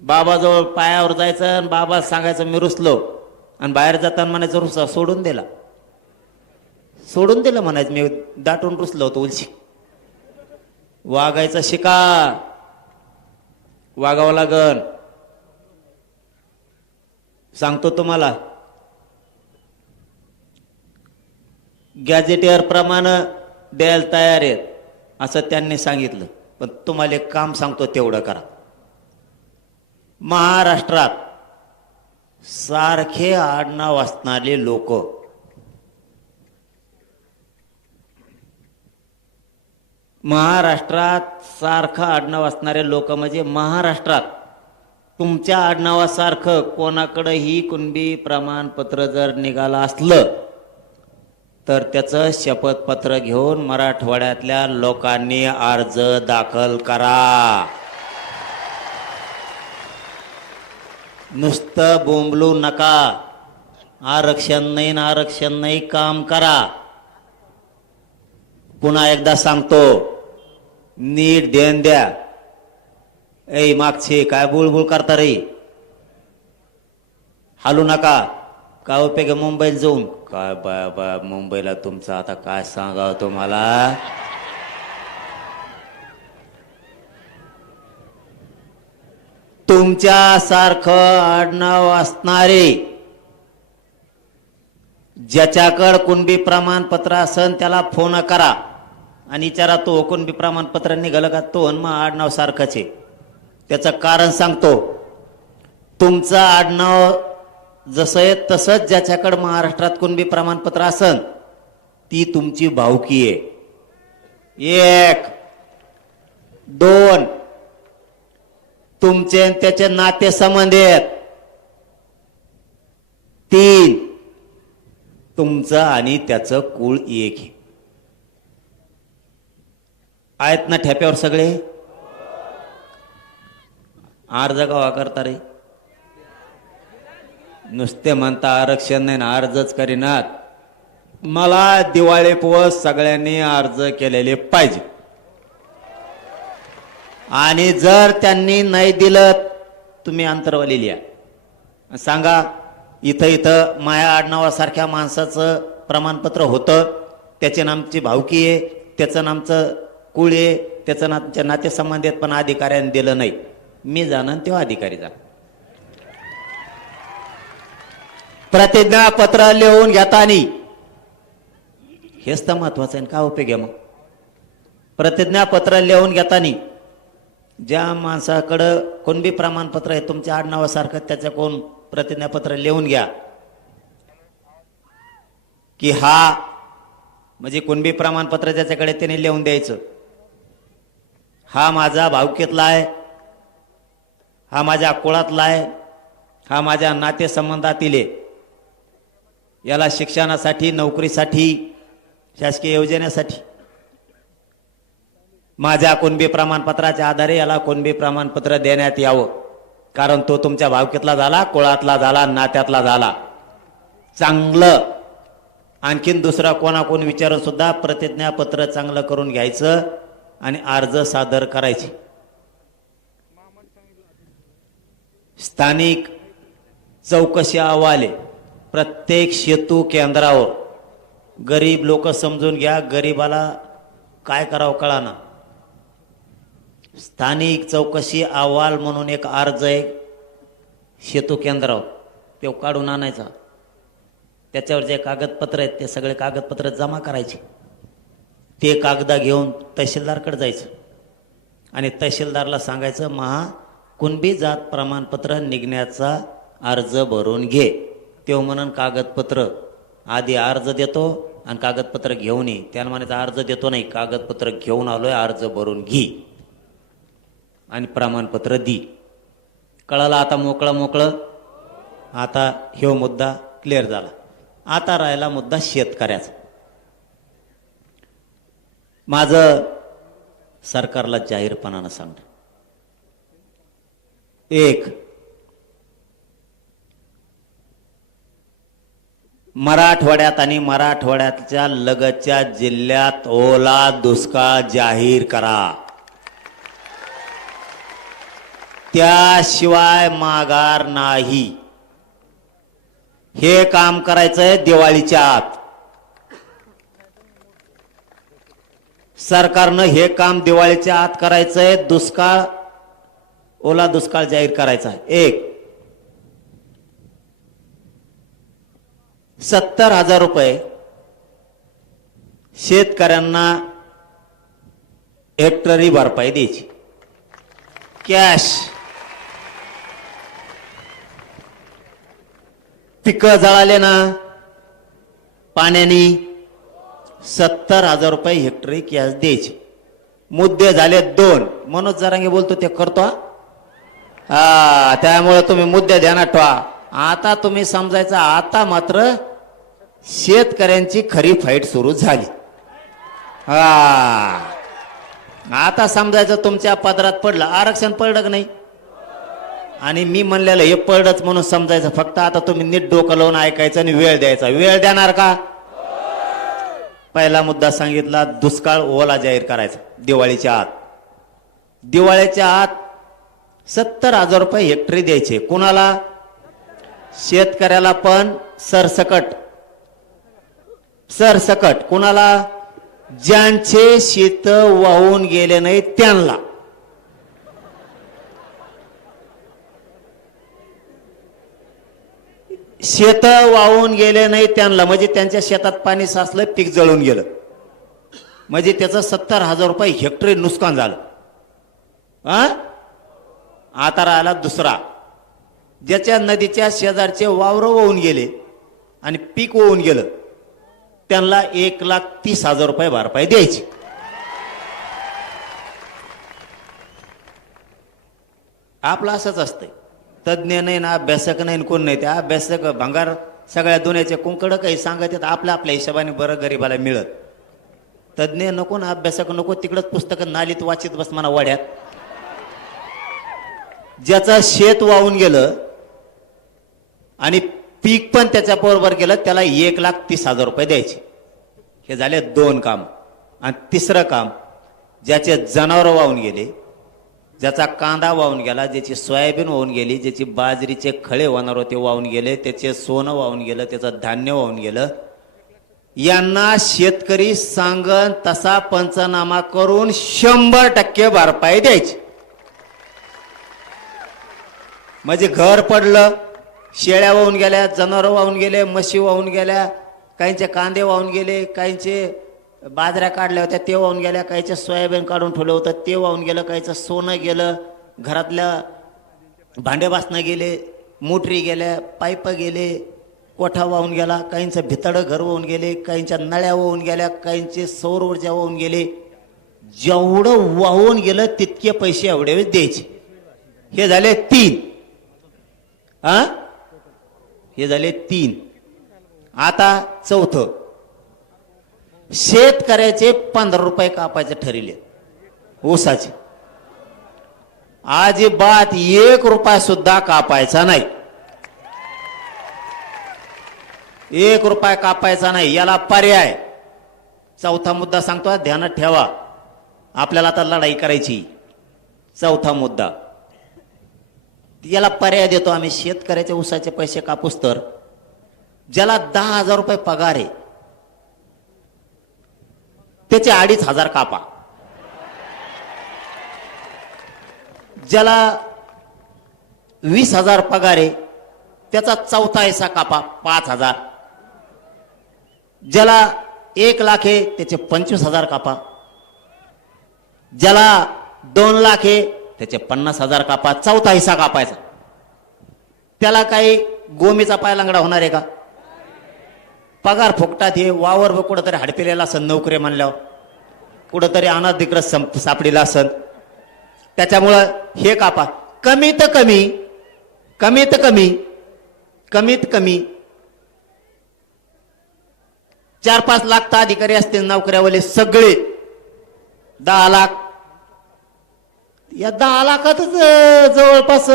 बाबाजवळ पायावर जायचं आणि बाबा सांगायचं मी रुसलो. आणि बाहेर जाताना म्हणायचं रुसा सोडून दिला, सोडून दिलं म्हणायचं मी दाटून रुसलो होतो. उलशी वागायचं शिका, वागावं लागन. सांगतो तुम्हाला, गॅजेटियर प्रमाणे द्यायला तयार आहेत. असं त्यांनी सांगितलं. पण तुम्हाला एक काम सांगतो तेवढं करा. महाराष्ट्रात सारखे आडनाव असणारे लोक सारखं आडनाव असणारे लोक म्हणजे महाराष्ट्रात तुमच्या आडनावासारखं कोणाकडेही कुणबी प्रमाणपत्र जर निघालं असलं तर त्याचं शपथपत्र घेऊन मराठवाड्यातल्या लोकांनी अर्ज दाखल करा. नुसतं बोंबलू नका. आरक्षण नाही काम करा. पुन्हा एकदा सांगतो, नीट ध्यान द्या. ऐ मागचे काय बुळबुळ करता रे? हालू नका. काय उपयोग आहे मुंबईला जाऊन? काय बा मुंबईला तुमचं आता काय सांगावं तुम्हाला. तुमच्यासारखं आडनाव असणारे ज्याच्याकडे कुणबी प्रमाणपत्र असन त्याला फोन करा आणि विचारा, तो कुणबी प्रमाणपत्र निघालं का? तो मग आडनाव सारखंच आहे. त्याचं कारण सांगतो. तुमचं आडनाव जसं आहे तसंच ज्याच्याकडे महाराष्ट्रात कुणबी प्रमाणपत्र असन ती तुमची भावकी आहे. 1 2 तुमचे त्याचे नाते संबंध आहेत. 3 तुमचं आणि त्याचं कुळ एक आहे. आहेत ना ठेप्यावर सगळे? अर्ज गावा करता रे? नुसते म्हणता आरक्षण नाही ना अर्जच करीनात. मला दिवाळी पोस सगळ्यांनी अर्ज केलेले पाहिजे. आणि जर त्यांनी नाही दिलं तुम्ही अंतरवाली लिहा. सांगा इथं माया आडनावासारख्या माणसाचं प्रमाणपत्र होतं, त्याच्या नामची भावकी आहे, त्याचं नामचं कुळ आहे, त्याचं नामच्या नातेसंबंध आहेत, पण अधिकाऱ्याने दिलं नाही. मी जाणन तेव्हा अधिकारी जा. प्रतिज्ञापत्र लिहून घेताना हेच तर महत्वाचं आहे. का उपयोग आहे मग? प्रतिज्ञापत्र लिहून घेताना ज्या माणसाकडं कुणबी प्रमाणपत्र आहे तुमच्या आडनावासारखं त्याच्या कोण प्रतिज्ञापत्र लिहून घ्या की हा म्हणजे कुणबी प्रमाणपत्र ज्याच्याकडे त्याने लिहून द्यायचं, हा माझा भावकीतला आहे, हा माझ्या कुळातला आहे, हा माझ्या नातेसंबंधातील आहे. याला शिक्षणासाठी, नोकरीसाठी, शासकीय योजनेसाठी माझ्या कुणबी प्रमाणपत्राच्या आधारे याला कुणबी प्रमाणपत्र देण्यात यावं. कारण तो तुमच्या भावकीतला झाला, कुळातला झाला, नात्यातला झाला. चांगलं आणखीन दुसरा कोणाकोण विचारून सुद्धा प्रतिज्ञापत्र चांगलं करून घ्यायचं आणि अर्ज सादर करायचे. स्थानिक चौकशी अहवाल प्रत्येक सेतू केंद्रावर. गरीब लोक समजून घ्या, गरीबाला काय करावं कळाना. स्थानिक चौकशी अहवाल म्हणून एक अर्ज आहे सेतू केंद्रावर, तो काढून आणायचा. त्याच्यावर जे कागदपत्र आहेत ते सगळे कागदपत्र जमा करायचे. ते कागद घेऊन तहसीलदारकडे जायचं आणि तहसीलदारला सांगायचं महा कुणबी जात प्रमाणपत्र निघण्याचा अर्ज भरून घे. तो म्हणून कागदपत्र आधी अर्ज देतो आणि कागदपत्र घेऊन ये. त्यानं म्हणायचं अर्ज देतो नाही, कागदपत्र घेऊन आलोय, अर्ज भरून घे आणि प्रमाणपत्र दी. कळालं आता? मोकळं. आता ह्यो मुद्दा क्लिअर झाला. आता राहिला मुद्दा शेतकऱ्याचा. माझं सरकारला जाहीरपणानं सांगणं, 1 मराठवाड्यात आणि मराठवाड्याच्या लगतच्या जिल्ह्यात ओला दुष्काळ जाहीर करा. त्याशिवाय माघार नाही. हे काम करायचंय दिवाळीच्या आत. सरकारनं हे काम दिवाळीच्या आत करायचंय. दुष्काळ, ओला दुष्काळ जाहीर करायचा. 1 70,000 रुपये शेतकऱ्यांना हेक्टरी भरपाई द्यायची कॅश. पिकं जळाले ना पाण्याने 70,000 रुपये हेक्टरी कॅश द्यायची. मुद्दे झाले 2. मनोज जरांगे बोलतो ते करतो हा, त्यामुळे तुम्ही मुद्दे ध्यानात ठेवा. आता तुम्ही समजायचं आता मात्र शेतकऱ्यांची खरी फाईट सुरू झाली. हा, आता समजायचं तुमच्या पदरात पडलं. आरक्षण पडलं का नाही? आणि मी म्हणलेलं हे पडलंच म्हणून समजायचं. फक्त आता तुम्ही नीट डोकं लावून ऐकायचं आणि वेळ द्यायचा. वेळ देणार का? पहिला मुद्दा सांगितला, दुष्काळ ओला जाहीर करायचा दिवाळीच्या आत. दिवाळीच्या आत 70,000 रुपये हेक्टरी द्यायचे. कुणाला? शेतकऱ्याला पण सरसकट. सरसकट कुणाला? ज्यांचे शेत वाहून गेले नाही त्यांना. शेत वाहून गेले नाही त्यांना म्हणजे त्यांच्या शेतात पाणी साचलं, पीक जळून गेलं, म्हणजे त्याचं 70,000 रुपये हेक्टरी नुकसान झालं. आता राहिला दुसरा, ज्याच्या नदीच्या शेजारचे वावर वाहून गेले आणि पीक वाहून गेलं त्यांना 1,30,000 रुपये भरपाई द्यायची. आपलं असंच असतंय. तज्ज्ञ नाही ना, अभ्यासक नाही, कोण नाही. त्या अभ्यासक भंगार सगळ्या दुनियाचे कुंकड काही सांगत येत आपल्या आपल्या हिशोबाने बरं गरीबाला मिळत. तज्ज्ञ नको ना, अभ्यासक नको, तिकडंच पुस्तकं नालीत वाचित बस म्हणा वाड्यात. ज्याचं शेत वाहून गेलं आणि पीक पण त्याच्या बरोबर गेलं त्याला 1,30,000 रुपये द्यायचे. हे झाले 2 काम. आणि तिसरं काम, ज्याचे जनावर वाहून गेले, ज्याचा कांदा वाहून गेला, ज्याची सोयाबीन वाहून गेली, ज्याची बाजरीचे खळे होणार होते वाहून गेले, त्याचे सोनं वाहून गेलं, त्याचं धान्य वाहून गेलं, यांना शेतकरी सांगन तसा पंचनामा करून 100% भरपाई द्यायची. म्हणजे घर पडलं, शेळ्या वाहून गेल्या, जनावर वाहून गेले, म्हशी वाहून गेल्या, काहींचे कांदे वाहून गेले, काहींचे बाजऱ्या काढल्या होत्या ते वाहून गेल्या, काहीचे सोयाबीन काढून ठेवलं होतं ते वाहून गेलं, काहीचं सोनं गेलं, घरातल्या भांडे बासनं गेले, मोटरी गेल्या, पाईप गेले, कोठा वाहून गेला, काहींचं भितडं घर वाहून गेले, काहींच्या नळ्या वाहून गेल्या, काहींचे सौर ऊर्जा वाहून गेले. जेवढं वाहून गेलं तितके पैसे एवढे वेळेस द्यायचे. हे झाले 3. हे झाले 3. आता चौथं, शेतकऱ्याचे 15 रुपये कापायचे ठरले ऊसाचे. अजिबात 1 रुपया सुद्धा कापायचा नाही. 1 रुपया कापायचा नाही. याला पर्याय. चौथा मुद्दा सांगतो, ध्यानात ठेवा. आपल्याला आता लढाई करायची. चौथा मुद्दा, याला पर्याय देतो आम्ही. शेतकऱ्याचे ऊसाचे पैसे कापूस तर ज्याला 10,000 रुपये पगार आहे त्याचे 2,500 कापा. ज्याला 20,000 पगार आहे त्याचा चौथा हिस्सा कापा, 5,000. ज्याला 1,00,000 आहे त्याचे 25,000 कापा. ज्याला 2,00,000 आहे त्याचे 50,000 कापा. चौथा हिस्सा कापायचा. त्याला काही गोमीचा पायलांगडा होणार आहे का? पगार फुकटात. हे वावर कुठंतरी हडपिलेला असन, नोकरी म्हणल्यावर कुठंतरी अनाधिकृत सापडीला असन. त्याच्यामुळं हे कापा. कमीत कमी 4-5 लाख तर अधिकारी असतील नोकऱ्यावाले सगळे. 10 लाख. या 10 लाखातच जवळपास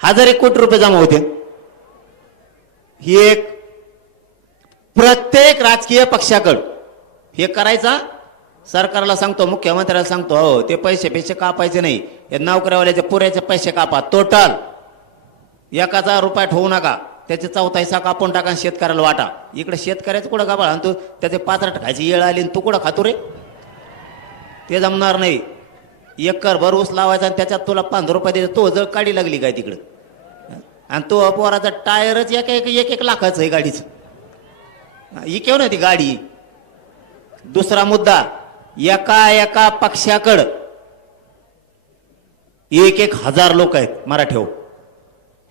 1,000 कोटी रुपये जमा होते. ही एक प्रत्येक राजकीय पक्षाकडं हे करायचा. सरकारला सांगतो, मुख्यमंत्र्याला सांगतो, हो ते पैसे कापायचे नाही. हे नोकऱ्यावाल्याचे पुऱ्याचे पैसे कापा. टोटल 1,000 रुपये ठेवू नका. त्याचे चौथा हिस्सा कापून टाका, शेतकऱ्याला वाटा. इकडे शेतकऱ्याचं कुठं गाबाळ आणतो, त्याचे 5 खायची येळ आली तू कुठं खातो रे? ते जमणार नाही. 1 एकर भर ऊस लावायचा आणि त्याच्यात तुला 15 रुपये द्यायचे. तो जळ काढी लागली काय तिकडं? आणि तो पोराचा टायरच 1 लाखाचं आहे गाडीचं. ही केव्हा ना ती गाडी दुसरा मुद्दा, एका एका पक्षाकडं 1,000 लोक आहेत मराठ्यावर.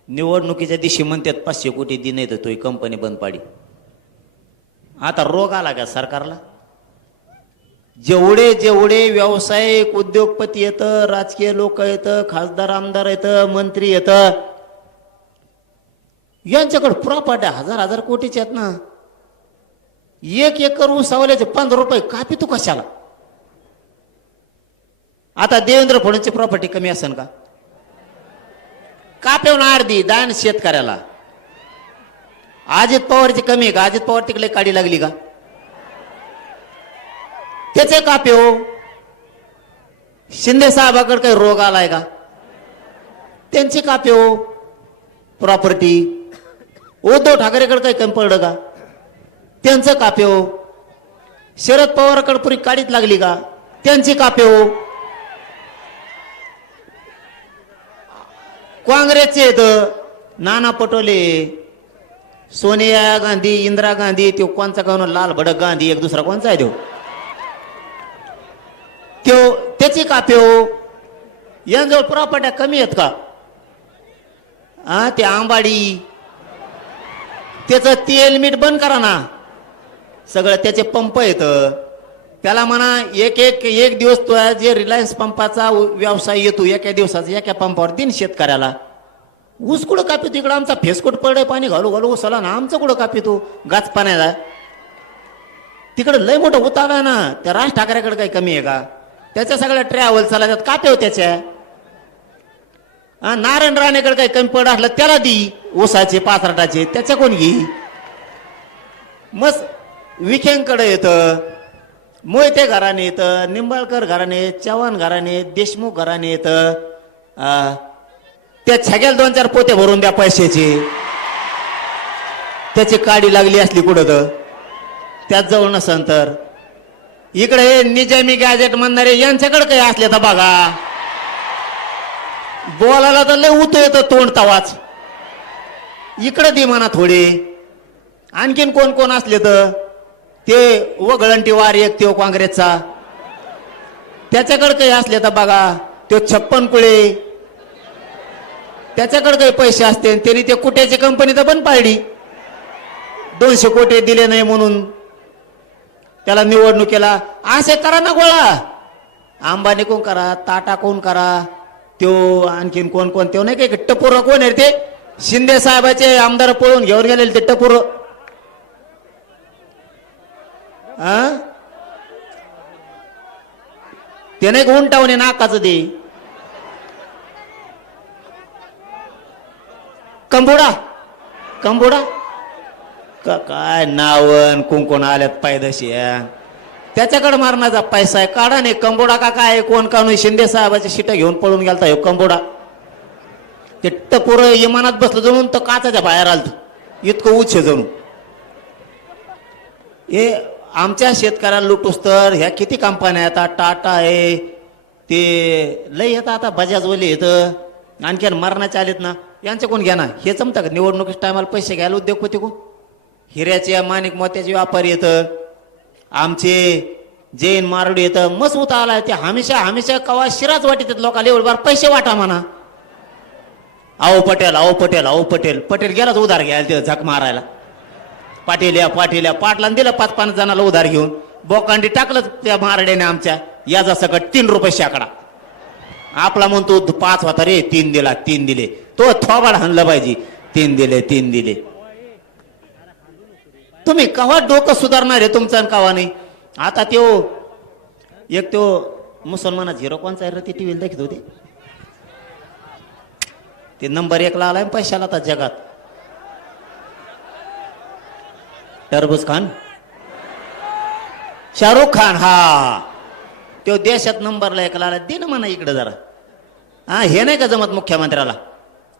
निवडणुकीच्या दिवशी म्हणतात 500 कोटी दिन येतं तो कंपनी बंद पाडी. आता रोग आला का सरकारला? जेवढे जेवढे व्यावसायिक उद्योगपती येतं, राजकीय लोक येतं, खासदार आमदार येतं, मंत्री येतं, यांच्याकडे प्रॉपर्टी 1,000 कोटीच्या आहेत ना. 1 एकर ऊसावल्याचे 15 रुपये कापी तू कशाला? आता देवेंद्र फडणवीसची प्रॉपर्टी कमी असेल का? कापेवून अर्धी दान शेतकऱ्याला. अजित पवारची कमी आहे का? अजित पवार तिकडे काढी लागली का? त्याचे कापे हो. शिंदे साहेबाकडे काही रोग आलाय का? त्यांची कापे हो प्रॉपर्टी. उद्धव ठाकरेकडे काही कमी पडलं का? त्यांचं कापे हो. शरद पवारकडे पुरी काढीत लागली का? त्यांची कापे हो. काँग्रेसचे येत नाना पटोले, सोनिया गांधी, इंदिरा गांधी, तो कोणचा कोण लाल भडक गांधी, एक दुसरा कोणचा आहे तो त्याची कापे हो. यांजवळ प्रॉपर्ट्या कमी आहेत का? हा, ते आंबाडी, त्याचं तेल मीठ बंद करा ना. सगळं त्याचे पंप येत. त्याला म्हणा एक दिवस तो जे रिलायन्स पंपाचा व्यवसाय येतो, एका दिवसाचा एका पंपावर दिन शेतकऱ्याला. ऊस कुठं कापी तिकडं? आमचा फेसकोट पडे पाणी घालू घालू उसाला ना. आमचं कुठं कापी तू गाच पाण्याला? तिकडं लय मोठं उताव आहे ना. त्या राज ठाकरेकडे काही कमी आहे का? त्याच्या सगळ्या ट्रॅव्हल चालतात, कापे हो त्याच्या. नारायण राणेकडे काही कमी पड असलं त्याला दी ऊसाचे पाचराटाचे, त्याच्या कोण घे. मस्त विखेंकडे येतं, मोहिते घराणे येतं, निंबाळकर घराणे, चव्हाण घराणे, देशमुख घराणे येतं. त्या छग्याला 2-4 पोते भरून द्या पैशाचे. त्याची काडी लागली असली कुठं तर त्याच जवळ नसन तर. इकडे हे निजामी गॅजेट म्हणणारे यांच्याकडे काही असले तर बघा. बोलायला तर लय उतो येतं तोंड तवाच. इकडे दे म्हणा थोडे. आणखीन कोण कोण असले तर ते वगळंटी वार एक तो काँग्रेसचा, त्याच्याकडे काही असले तर बघा. तो 56 कुळे, त्याच्याकडे काही पैसे असते. त्यांनी ते कुट्याची कंपनी तर बंद पाडली. 200 कोटी दिले नाही म्हणून त्याला निवडणुकीला. असे करा ना गोळा. अंबानी कोण करा, टाटा कोण करा, तो आणखीन कोण कोण, तो नाही काही टपोर कोण आहे ते शिंदे साहेबाचे आमदार पळून घेऊन गेलेले ते टपोर. ते नाही उंटावणे नाकाचं दे. कंबोडा कंबोडा काय नावन कुंकोण आल्यात पायदशी. त्याच्याकडे मारण्याचा पैसा आहे. काढा नाही कंबोडा का काय कोण काढून शिंदे साहेबाची शिटा घेऊन पळून गेलता हो कंबोडा. ते टपोर इमानात बसलं जणून तर काचाच्या बाहेर आलत, इतकं उच्च जणू. हे आमच्या शेतकऱ्याला लुटूस तर ह्या किती कंपन्या येतात. टाटा आहे, ते लय येतात. आता बजाजवाले येतं, आणखीन मरणाचे आलेत ना. यांचे कोण घ्या ना. हे जमतं का निवडणुकीच्या टायमाला पैसे घ्यायला उद्योगपती कोण? हिऱ्याचे माणिक मोत्याचे व्यापारी येतं, आमचे जैन मारडी येतं. मस्त होता आलाय ते हमेशा कवा शिराच वाटीत लोकांना एवढं बार पैसे वाटा म्हणा. आओ पटेल, आओ पटेल, आओ पटेल. पटेल गेलाच उधार घ्यायला तिथं झक मारायला. पाटील पाटलान दिलं 5-5 जणाला उधार घेऊन. बोकांडी टाकलं त्या मारड्याने आमच्या. याचा सकट 3 रुपये शेकडा. आपला म्हणतो 5 होता रे, 3 दिला, 3 दिले. तो थोबाड हाणलं पाहिजे. 3 दिले, 3 दिले. तुम्ही कवा डोकं सुधारणार आहे तुमचं कवा नाही. आता तो एक तो मुसलमानाचा हिरो कोणचा आहे रे, ते टीव्हीला दाखवत होते. ते नंबर 1 ला आलाय पैशाला आता जगात. टरबूज खान, शाहरुख खान. हा, तो देशात नंबरला 1 ला आला. दे ना म्हणा इकडे जरा. हा, हे नाही का जमत मुख्यमंत्र्याला.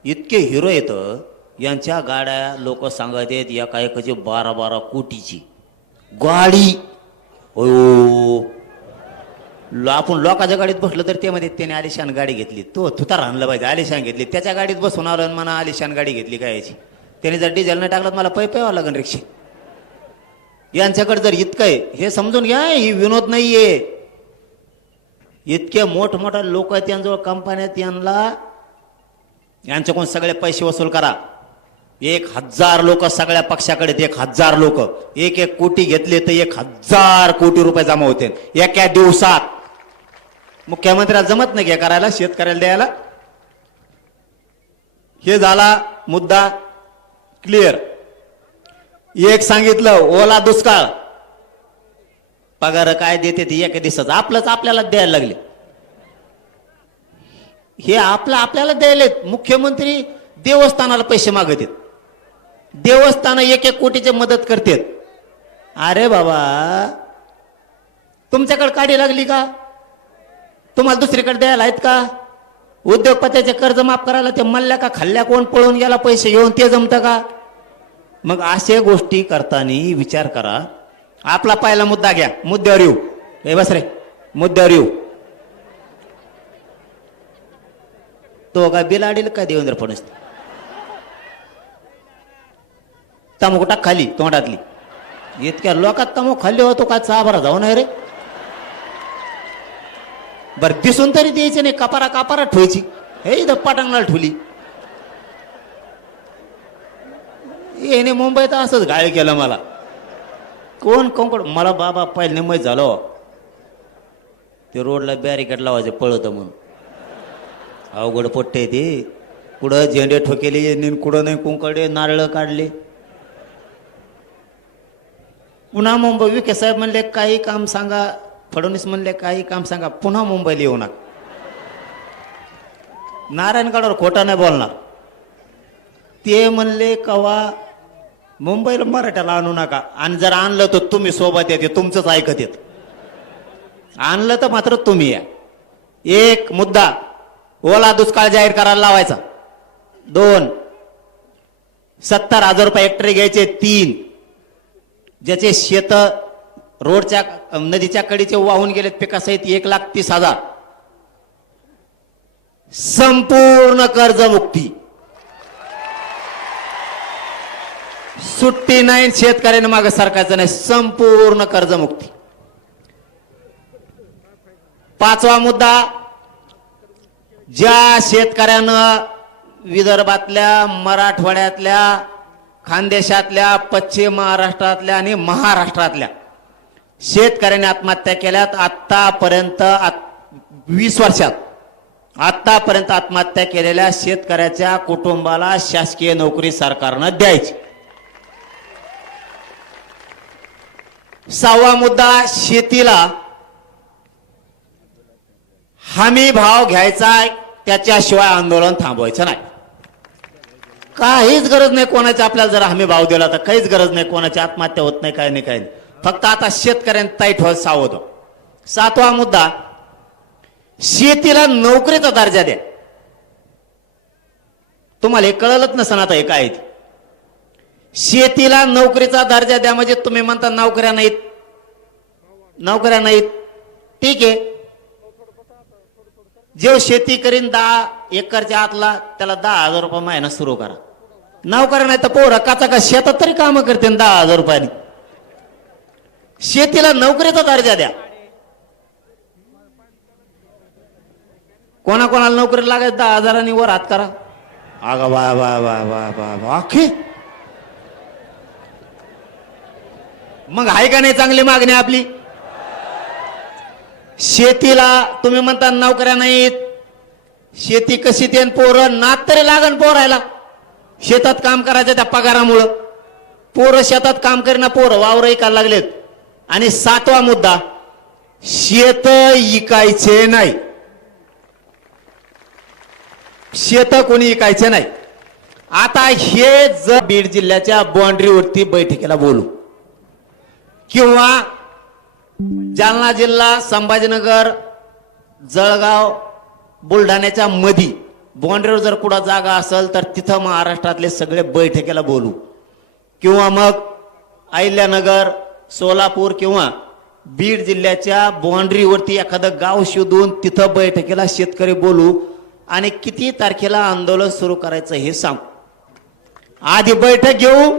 इतके हिरो येत. यांच्या गाड्या लोक सांगत आहेत एका एकाची 12-12 कोटीची गाडी. हो, आपण लोकांच्या गाडीत बसलो तर ते मध्ये त्याने आलिशान गाडी घेतली. तो तुतार आणलं पाहिजे. आलिशान घेतली, त्याच्या गाडीत बसून आलो म्हणा आलिशान गाडी घेतली काय याची. त्याने जर डिझेल नाही टाकलं मला पैवावं लागेल रिक्षा. यांच्याकडे जर इतकं आहे हे समजून घ्या, ही विनोद नाहीये. इतके मोठमोठे लोक आहेत यांजवळ कंपन्यात, यांच्याकडून सगळे पैसे वसूल करा. 1000 लोक सगळ्या पक्षाकडे, 1000 लोक, 1 कोटी घेतले तर 1000 कोटी रुपये जमा होते एका दिवसात. मुख्यमंत्र्याला जमत नाही का करायला, शेतकऱ्याला द्यायला. हे झाला मुद्दा क्लिअर. एक सांगितलं ओला दुष्काळ, पगार काय देते ते एका दिवसाच आपलंच आपल्याला द्यायला लागले. हे आपल्याला द्यायला. मुख्यमंत्री देवस्थानाला पैसे मागत आहेत, देवस्थान 1 कोटीची मदत करतात. अरे बाबा, तुमच्याकडे काढी लागली का? तुम्हाला दुसरीकडे द्यायला आहेत का? उद्योगपत्याचे कर्ज माफ करायला ते मल्ल्या का खाल्ल्या कोण पळून गेला पैसे घेऊन, ते जमतं का? मग अशा गोष्टी करताना विचार करा. आपला पहिला मुद्दा घ्या, मुद्द्यावर येऊ. हे बस रे, मुद्द्यावर येऊ. तो का बिलाडील का देवेंद्र फडणवीस? तमोक टाक खाली तोंडातली. इतक्या लोकात तमोक खाल्ली होतो का? चाबरा जाऊ नये रे. बर दिसून तरी द्यायचे नाही, कपारा ठेवायची. हे इथं पटांगणाला ठेवली. येणे मुंबईत असंच घाळ केलं मला. कोण मला बाबा पहिले माहीत झालो ते रोडला बॅरिकेड लावायचे पळतं म्हणून. अवघड पट्टे ते, कुठं झेंडे ठोकेले, कुठं नाही कुंकडे नारळ काढले. पुन्हा मुंबई विखे साहेब म्हणले काही काम सांगा, फडणवीस म्हणले काही काम सांगा, पुन्हा मुंबईला येऊ नका. नारायणगडावर खोटा नाही बोलणार. ते म्हणले कवा मुंबईला मराठ्याला आणू नका, आणि जर आणलं तर तुम्ही सोबत येते, तुमचंच ऐकत येत. आणलं तर मात्र तुम्ही या. एक मुद्दा ओला दुष्काळ जाहीर करायला लावायचा. 2 70,000 रुपये हेक्टरी घ्यायचे. 3 ज्याचे शेत रोडच्या नदीच्या कडीचे वाहून गेलेत पिकासहित 1,30,000. संपूर्ण कर्जमुक्ती, सुट्टी नाही, शेतकऱ्यांना मागे सरकायचं नाही, संपूर्ण कर्जमुक्ती. 5वा मुद्दा, ज्या शेतकऱ्यानं विदर्भातल्या, मराठवाड्यातल्या, खानदेशातल्या, पश्चिम महाराष्ट्रातल्या आणि महाराष्ट्रातल्या शेतकऱ्यांनी आत्महत्या केल्यात आतापर्यंत, 20 वर्षात आतापर्यंत आत्महत्या केलेल्या शेतकऱ्याच्या कुटुंबाला शासकीय नोकरी सरकारनं द्यायची. 6वा मुद्दा, शेतीला हमी भाव घ्यायचा, त्याच्याशिवाय आंदोलन थांबवायचं नाही. काहीच गरज नाही कोणाची, आपल्याला जर हमी भाव दिला तर काहीच गरज नाही कोणाची आत्महत्या होत नाही, काय नाही. फक्त आता शेतकऱ्यांना ताईट व्हायला सावध. 7वा मुद्दा, शेतीला नोकरीचा दर्जा द्या. तुम्हाला हे कळलंच नसं आता हे काय. शेतीला नोकरीचा दर्जा द्या म्हणजे तुम्ही म्हणता नोकऱ्या नाहीत, ठीक आहे. जो शेती करीन 10 एकरच्या आतला त्याला 10,000 रुपये महिना सुरू करा. नोकऱ्या नाही तर पोरं काचा शेतात तरी कामं करते 10,000 रुपयांनी. शेतीला नोकरीचा दर्जा द्या. कोणाकोणाला नोकरी लागायचं 10,000 वर हात करा. अगं वा वा वा वा वा वा, अखे मग आहे का नाही चांगली मागणी आपली? शेतीला तुम्ही म्हणता नोकऱ्या नाहीत, शेती कशी ते पोरं नात तरी लागन पोरायला. शेतात काम करायचं त्या पगारामुळं. पोरं शेतात काम करीना, पोरं वावर ऐकायला लागलेत. आणि 7वा मुद्दा, शेत इकायचे नाही. शेत कोणी इकायचे नाही. आता हे जर बीड जिल्ह्याच्या बाउंड्रीवरती बैठकीला बोलू किंवा जालना जिल्हा, संभाजीनगर, जळगाव, बुलढाण्याच्या मधी बाउंड्रीवर जर कुठं जागा असेल तर तिथं महाराष्ट्रातले सगळे बैठकीला बोलू, किंवा मग अहिल्यानगर, सोलापूर किंवा बीड जिल्ह्याच्या बाउंड्रीवरती एखादं गाव शोधून तिथं बैठकीला शेतकरी बोलू आणि किती तारखेला आंदोलन सुरू करायचं हे सांग. आधी बैठक घेऊ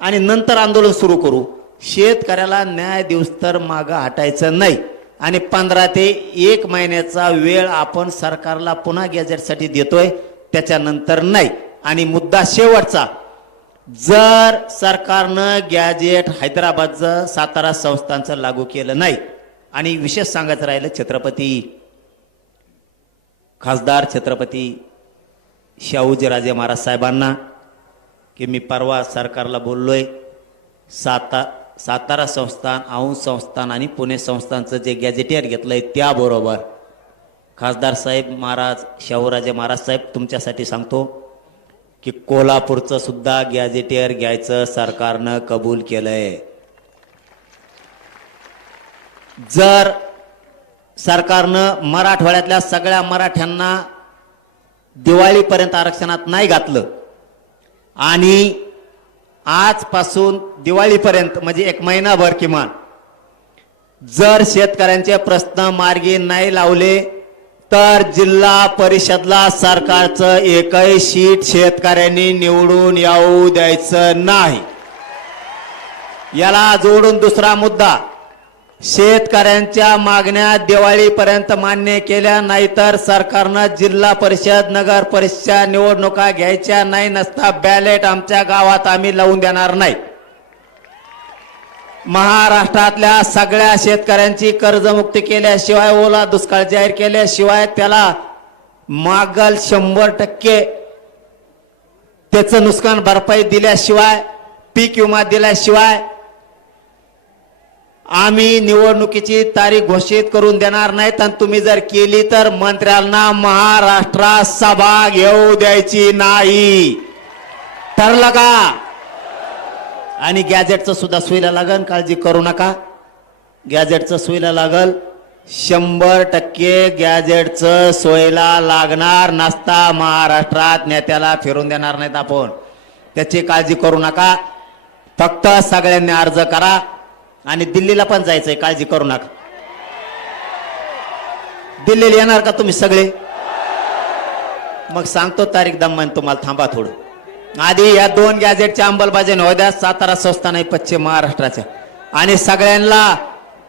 आणि नंतर आंदोलन सुरू करू. शेतकऱ्याला न्याय देऊस तर मागं हटायचं नाही आणि 15 ते 1 महिन्याचा वेळ आपण सरकारला पुन्हा गॅजेटसाठी देतोय, त्याच्यानंतर नाही. आणि मुद्दा शेवटचा, जर सरकारनं गॅजेट हैदराबादचं सातारा संस्थांचं लागू केलं नाही, आणि विशेष सांगायचं राहिलं खासदार छत्रपती शाहूजीराजे महाराज साहेबांना, की मी परवा सरकारला बोललोय, सातारा संस्थान, औंध संस्थान आणि पुणे संस्थानचं जे गॅजेटियर घेतलंय त्याबरोबर खासदार साहेब महाराज शाहूराजे महाराज साहेब तुमच्यासाठी सांगतो की कोल्हापूरचं सुद्धा गॅजेटियर घ्यायचं सरकारनं कबूल केलंय. जर सरकारनं मराठवाड्यातल्या सगळ्या मराठ्यांना दिवाळीपर्यंत आरक्षणात नाही घातलं आणि आजपासून दिवाळीपर्यंत म्हणजे 1 महिनाभर किमान जर शेतकऱ्यांचे प्रश्न मार्गी नाही लावले तर जिल्हा परिषदला सरकारचं एकही सीट शेतकऱ्यांनी निवडून येऊ द्यायचं नाही. याला जोडून दुसरा मुद्दा, शेतकऱ्यांच्या मागण्या दिवाळीपर्यंत मान्य केल्या नाही तर सरकारनं जिल्हा परिषद नगर परिषद निवडणुका घ्यायच्या नाही, नसता बॅलेट आमच्या गावात आम्ही लावून देणार नाही. महाराष्ट्रातल्या सगळ्या शेतकऱ्यांची कर्जमुक्ती केल्याशिवाय, ओला दुष्काळ जाहीर केल्याशिवाय, त्याला मागल 100% त्याचं नुकसान भरपाई दिल्याशिवाय, पीक विमा दिल्याशिवाय आम्ही निवडणुकीची तारीख घोषित करून देणार नाहीत. आणि तुम्ही जर केली तर मंत्र्यांना महाराष्ट्रात सभा घेऊ द्यायची नाही. ठरलं का? आणि गॅजेटचं सुद्धा सोयीला लागल, काळजी करू नका. गॅजेटचं सोयीला लागल, 100% गॅजेटचं सोयीला लागणार, नसता महाराष्ट्रात नेत्याला फिरून देणार नाहीत आपण. त्याची काळजी करू नका. फक्त सगळ्यांनी अर्ज करा आणि दिल्लीला पण जायचंय, काळजी करू नका. दिल्लीला येणार का तुम्ही सगळे? मग सांगतो तारीख दम्मान तुम्हाला, थांबा थोडं. आधी या 2 गॅजेटच्या अंमलबजावणी होऊ द्या, सातारा संस्थान आहे पश्चिम महाराष्ट्राच्या. आणि सगळ्यांना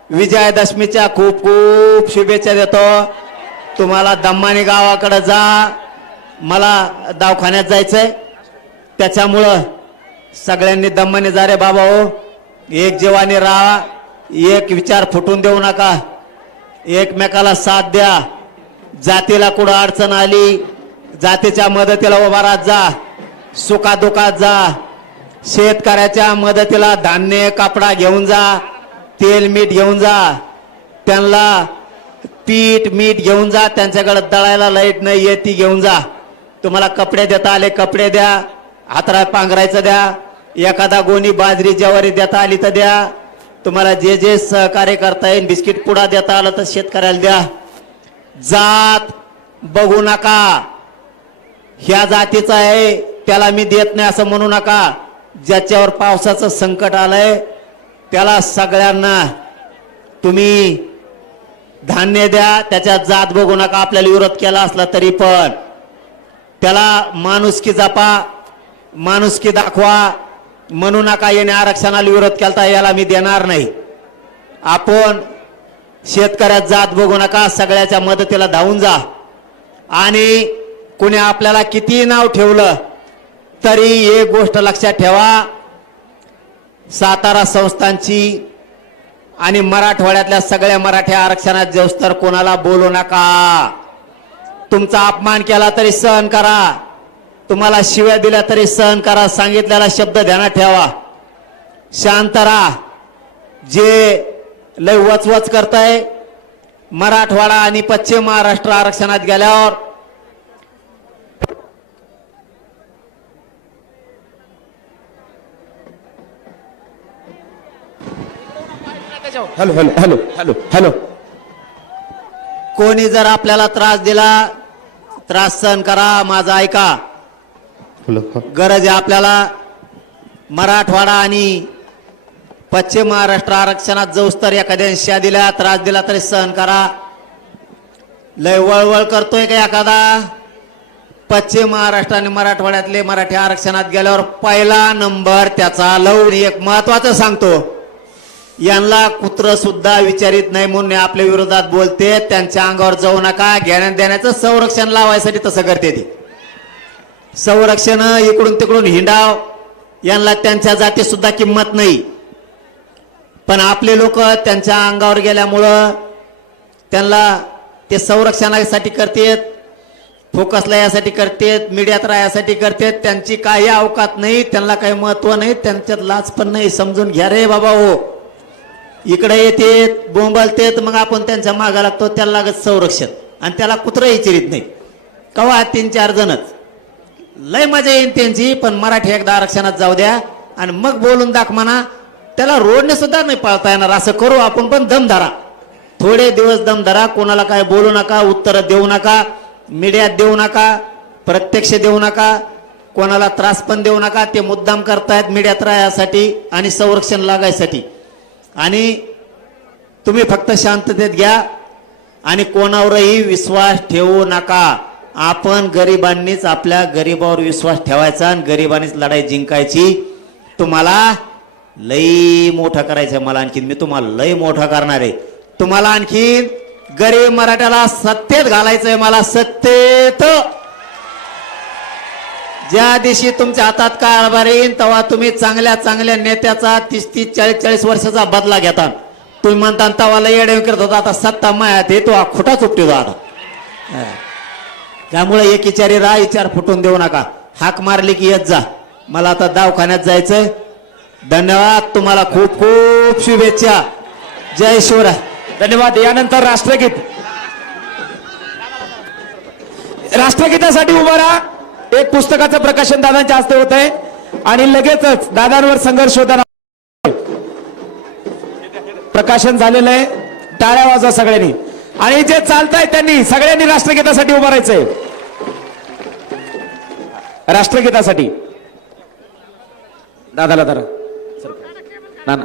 विजयादशमीच्या खूप खूप शुभेच्छा देतो. तुम्हाला दम्मानी गावाकडे जा, मला दवाखान्यात जायचंय, त्याच्यामुळं सगळ्यांनी दम्मानी जा रे बाबा हो. एक जीवाने राहा, एक विचार फुटून देऊ नका, एकमेकाला साथ द्या. जातीला कुठं अडचण आली, जातीच्या मदतीला उभा राहत जा, सुखादुखात जा. शेतकऱ्याच्या मदतीला धान्य कापडा घेऊन जा, तेल मीठ घेऊन जा, त्यांना पीठ मीठ घेऊन जा, त्यांच्याकडे दळायला लाईट नाही येते घेऊन जा. तुम्हाला कपडे देता आले कपडे द्या, हातराय पांघरायचं द्या, एखादा गोणी बाजरी ज्वारी देता आली तर द्या. तुम्हाला जे जे सहकार्य करता येईल, बिस्किट पुडा देता आलं तर शेतकऱ्याला द्या. जात बघू नका, ह्या जातीचा आहे त्याला मी देत नाही असं म्हणू नका. ज्याच्यावर पावसाचं संकट आलंय त्याला सगळ्यांना तुम्ही धान्य द्या, त्याच्यात जात बघू नका. आपल्याला विरोध केला असला तरी पण त्याला माणुसकी जपा, माणुसकी दाखवा. म्हणू नका येणे आरक्षणाला विरोध केला याला मी देणार नाही. आपण शेतकऱ्यात जात बघू नका, सगळ्याच्या मदतीला धावून जा. आणि कुणी आपल्याला किती नाव ठेवलं तरी एक गोष्ट लक्षात ठेवा, सातारा संस्थांची आणि मराठवाड्यातल्या सगळ्या मराठी आरक्षणात जेवस तर कोणाला बोलू नका. तुमचा अपमान केला तरी सहन करा, तुम्हाला शिव्या दिल्या तरी सहन करा, सांगितलेला शब्द ध्यानात ठेवा. शांत राहा. जे लय वचवच करताय, मराठवाडा आणि पश्चिम महाराष्ट्र आरक्षणात गेल्यावर hello hello hello hello hello कोणी जर आपल्याला त्रास दिला, त्रास सहन करा, माझा ऐका. गरज आहे आपल्याला मराठवाडा आणि पश्चिम महाराष्ट्र आरक्षणात जाऊस तर एखाद्या शिया दिला, त्रास दिला तरी सहन करा. लय वळवळ करतोय का एखादा? पश्चिम महाराष्ट्र आणि मराठवाड्यातले मराठी आरक्षणात गेल्यावर पहिला नंबर त्याचा लावून एक महत्वाचं सांगतो, यांना कुत्र सुद्धा विचारित नाही म्हणून आपल्या विरोधात बोलते. त्यांच्या अंगावर जाऊ नका. घेण्यात देण्याचं संरक्षण लावायसाठी तसं करते ती. संरक्षण इकडून तिकडून हिंडाव, यांना त्यांच्या जाती सुद्धा किंमत नाही. पण आपले लोक त्यांच्या अंगावर गेल्यामुळं त्यांना ते संरक्षणासाठी करतेत, फोकसला यासाठी करतेत, मीडियात राहण्यासाठी करतेत. त्यांची काही अवकात नाही, त्यांना काही महत्व नाही, त्यांच्यात लाज पण नाही. समजून घ्या रे बाबा हो. इकडे येतेत, बोंबलतेत, मग आपण त्यांच्या मागा लागतो. त्याला लागत संरक्षण आणि त्याला कुत्र विचारित नाही. कवा 3-4 जणच लय मजा येईल त्यांची. पण मराठी एकदा आरक्षणात जाऊ द्या आणि मग बोलून दाख म्हणा. त्याला रोडने सुद्धा नाही पाळता येणार. असं करू आपण, पण दम धरा. थोडे दिवस दम धरा. कोणाला काय बोलू नका, उत्तर देऊ नका, मीडियात देऊ नका, प्रत्यक्ष देऊ नका, कोणाला त्रास पण देऊ नका. ते मुद्दाम करतायत मीडियात राहण्यासाठी आणि संरक्षण लागायसाठी. आणि तुम्ही फक्त शांततेत घ्या आणि कोणावरही विश्वास ठेवू नका. आपण गरिबांनीच आपल्या गरिबावर विश्वास ठेवायचा आणि गरिबांनीच लढाई जिंकायची. तुम्हाला लई मोठं करायचंय. मला आणखीन मी तुम्हाला लई मोठं करणार आहे. तुम्हाला आणखीन गरीब मराठ्याला सत्तेत घालायचंय. मला सत्तेत. ज्या दिवशी तुमच्या हातात कारभार येईल तेव्हा तुम्ही चांगल्या चांगल्या नेत्याचा 30-30, 40-40 वर्षाचा बदला घेता. तुम्ही म्हणता तवाला येडे करत होता, आता सत्ता मायात येतो, हा खोटा चुपटी आता. त्यामुळे एक विचारी राहा, विचार फुटून देऊ नका. हाक मारली की येत जा. मला आता दवाखान्यात जायचंय. धन्यवाद. तुम्हाला खूप खूप शुभेच्छा. जय शिवराय. धन्यवाद. यानंतर राष्ट्रगीत. राष्ट्रगीतासाठी उभा राहा. एक पुस्तकाचं प्रकाशन दादांच्या हस्ते होत आहे आणि लगेचच दादांवर संघर्ष होताना प्रकाशन झालेलं आहे. टाळ्या वाजवा सगळ्यांनी. आणि जे चालताय त्यांनी सगळ्यांनी राष्ट्रगीतासाठी उभं राहायचंय. राष्ट्रगीतासाठी दादाला धरा. नाना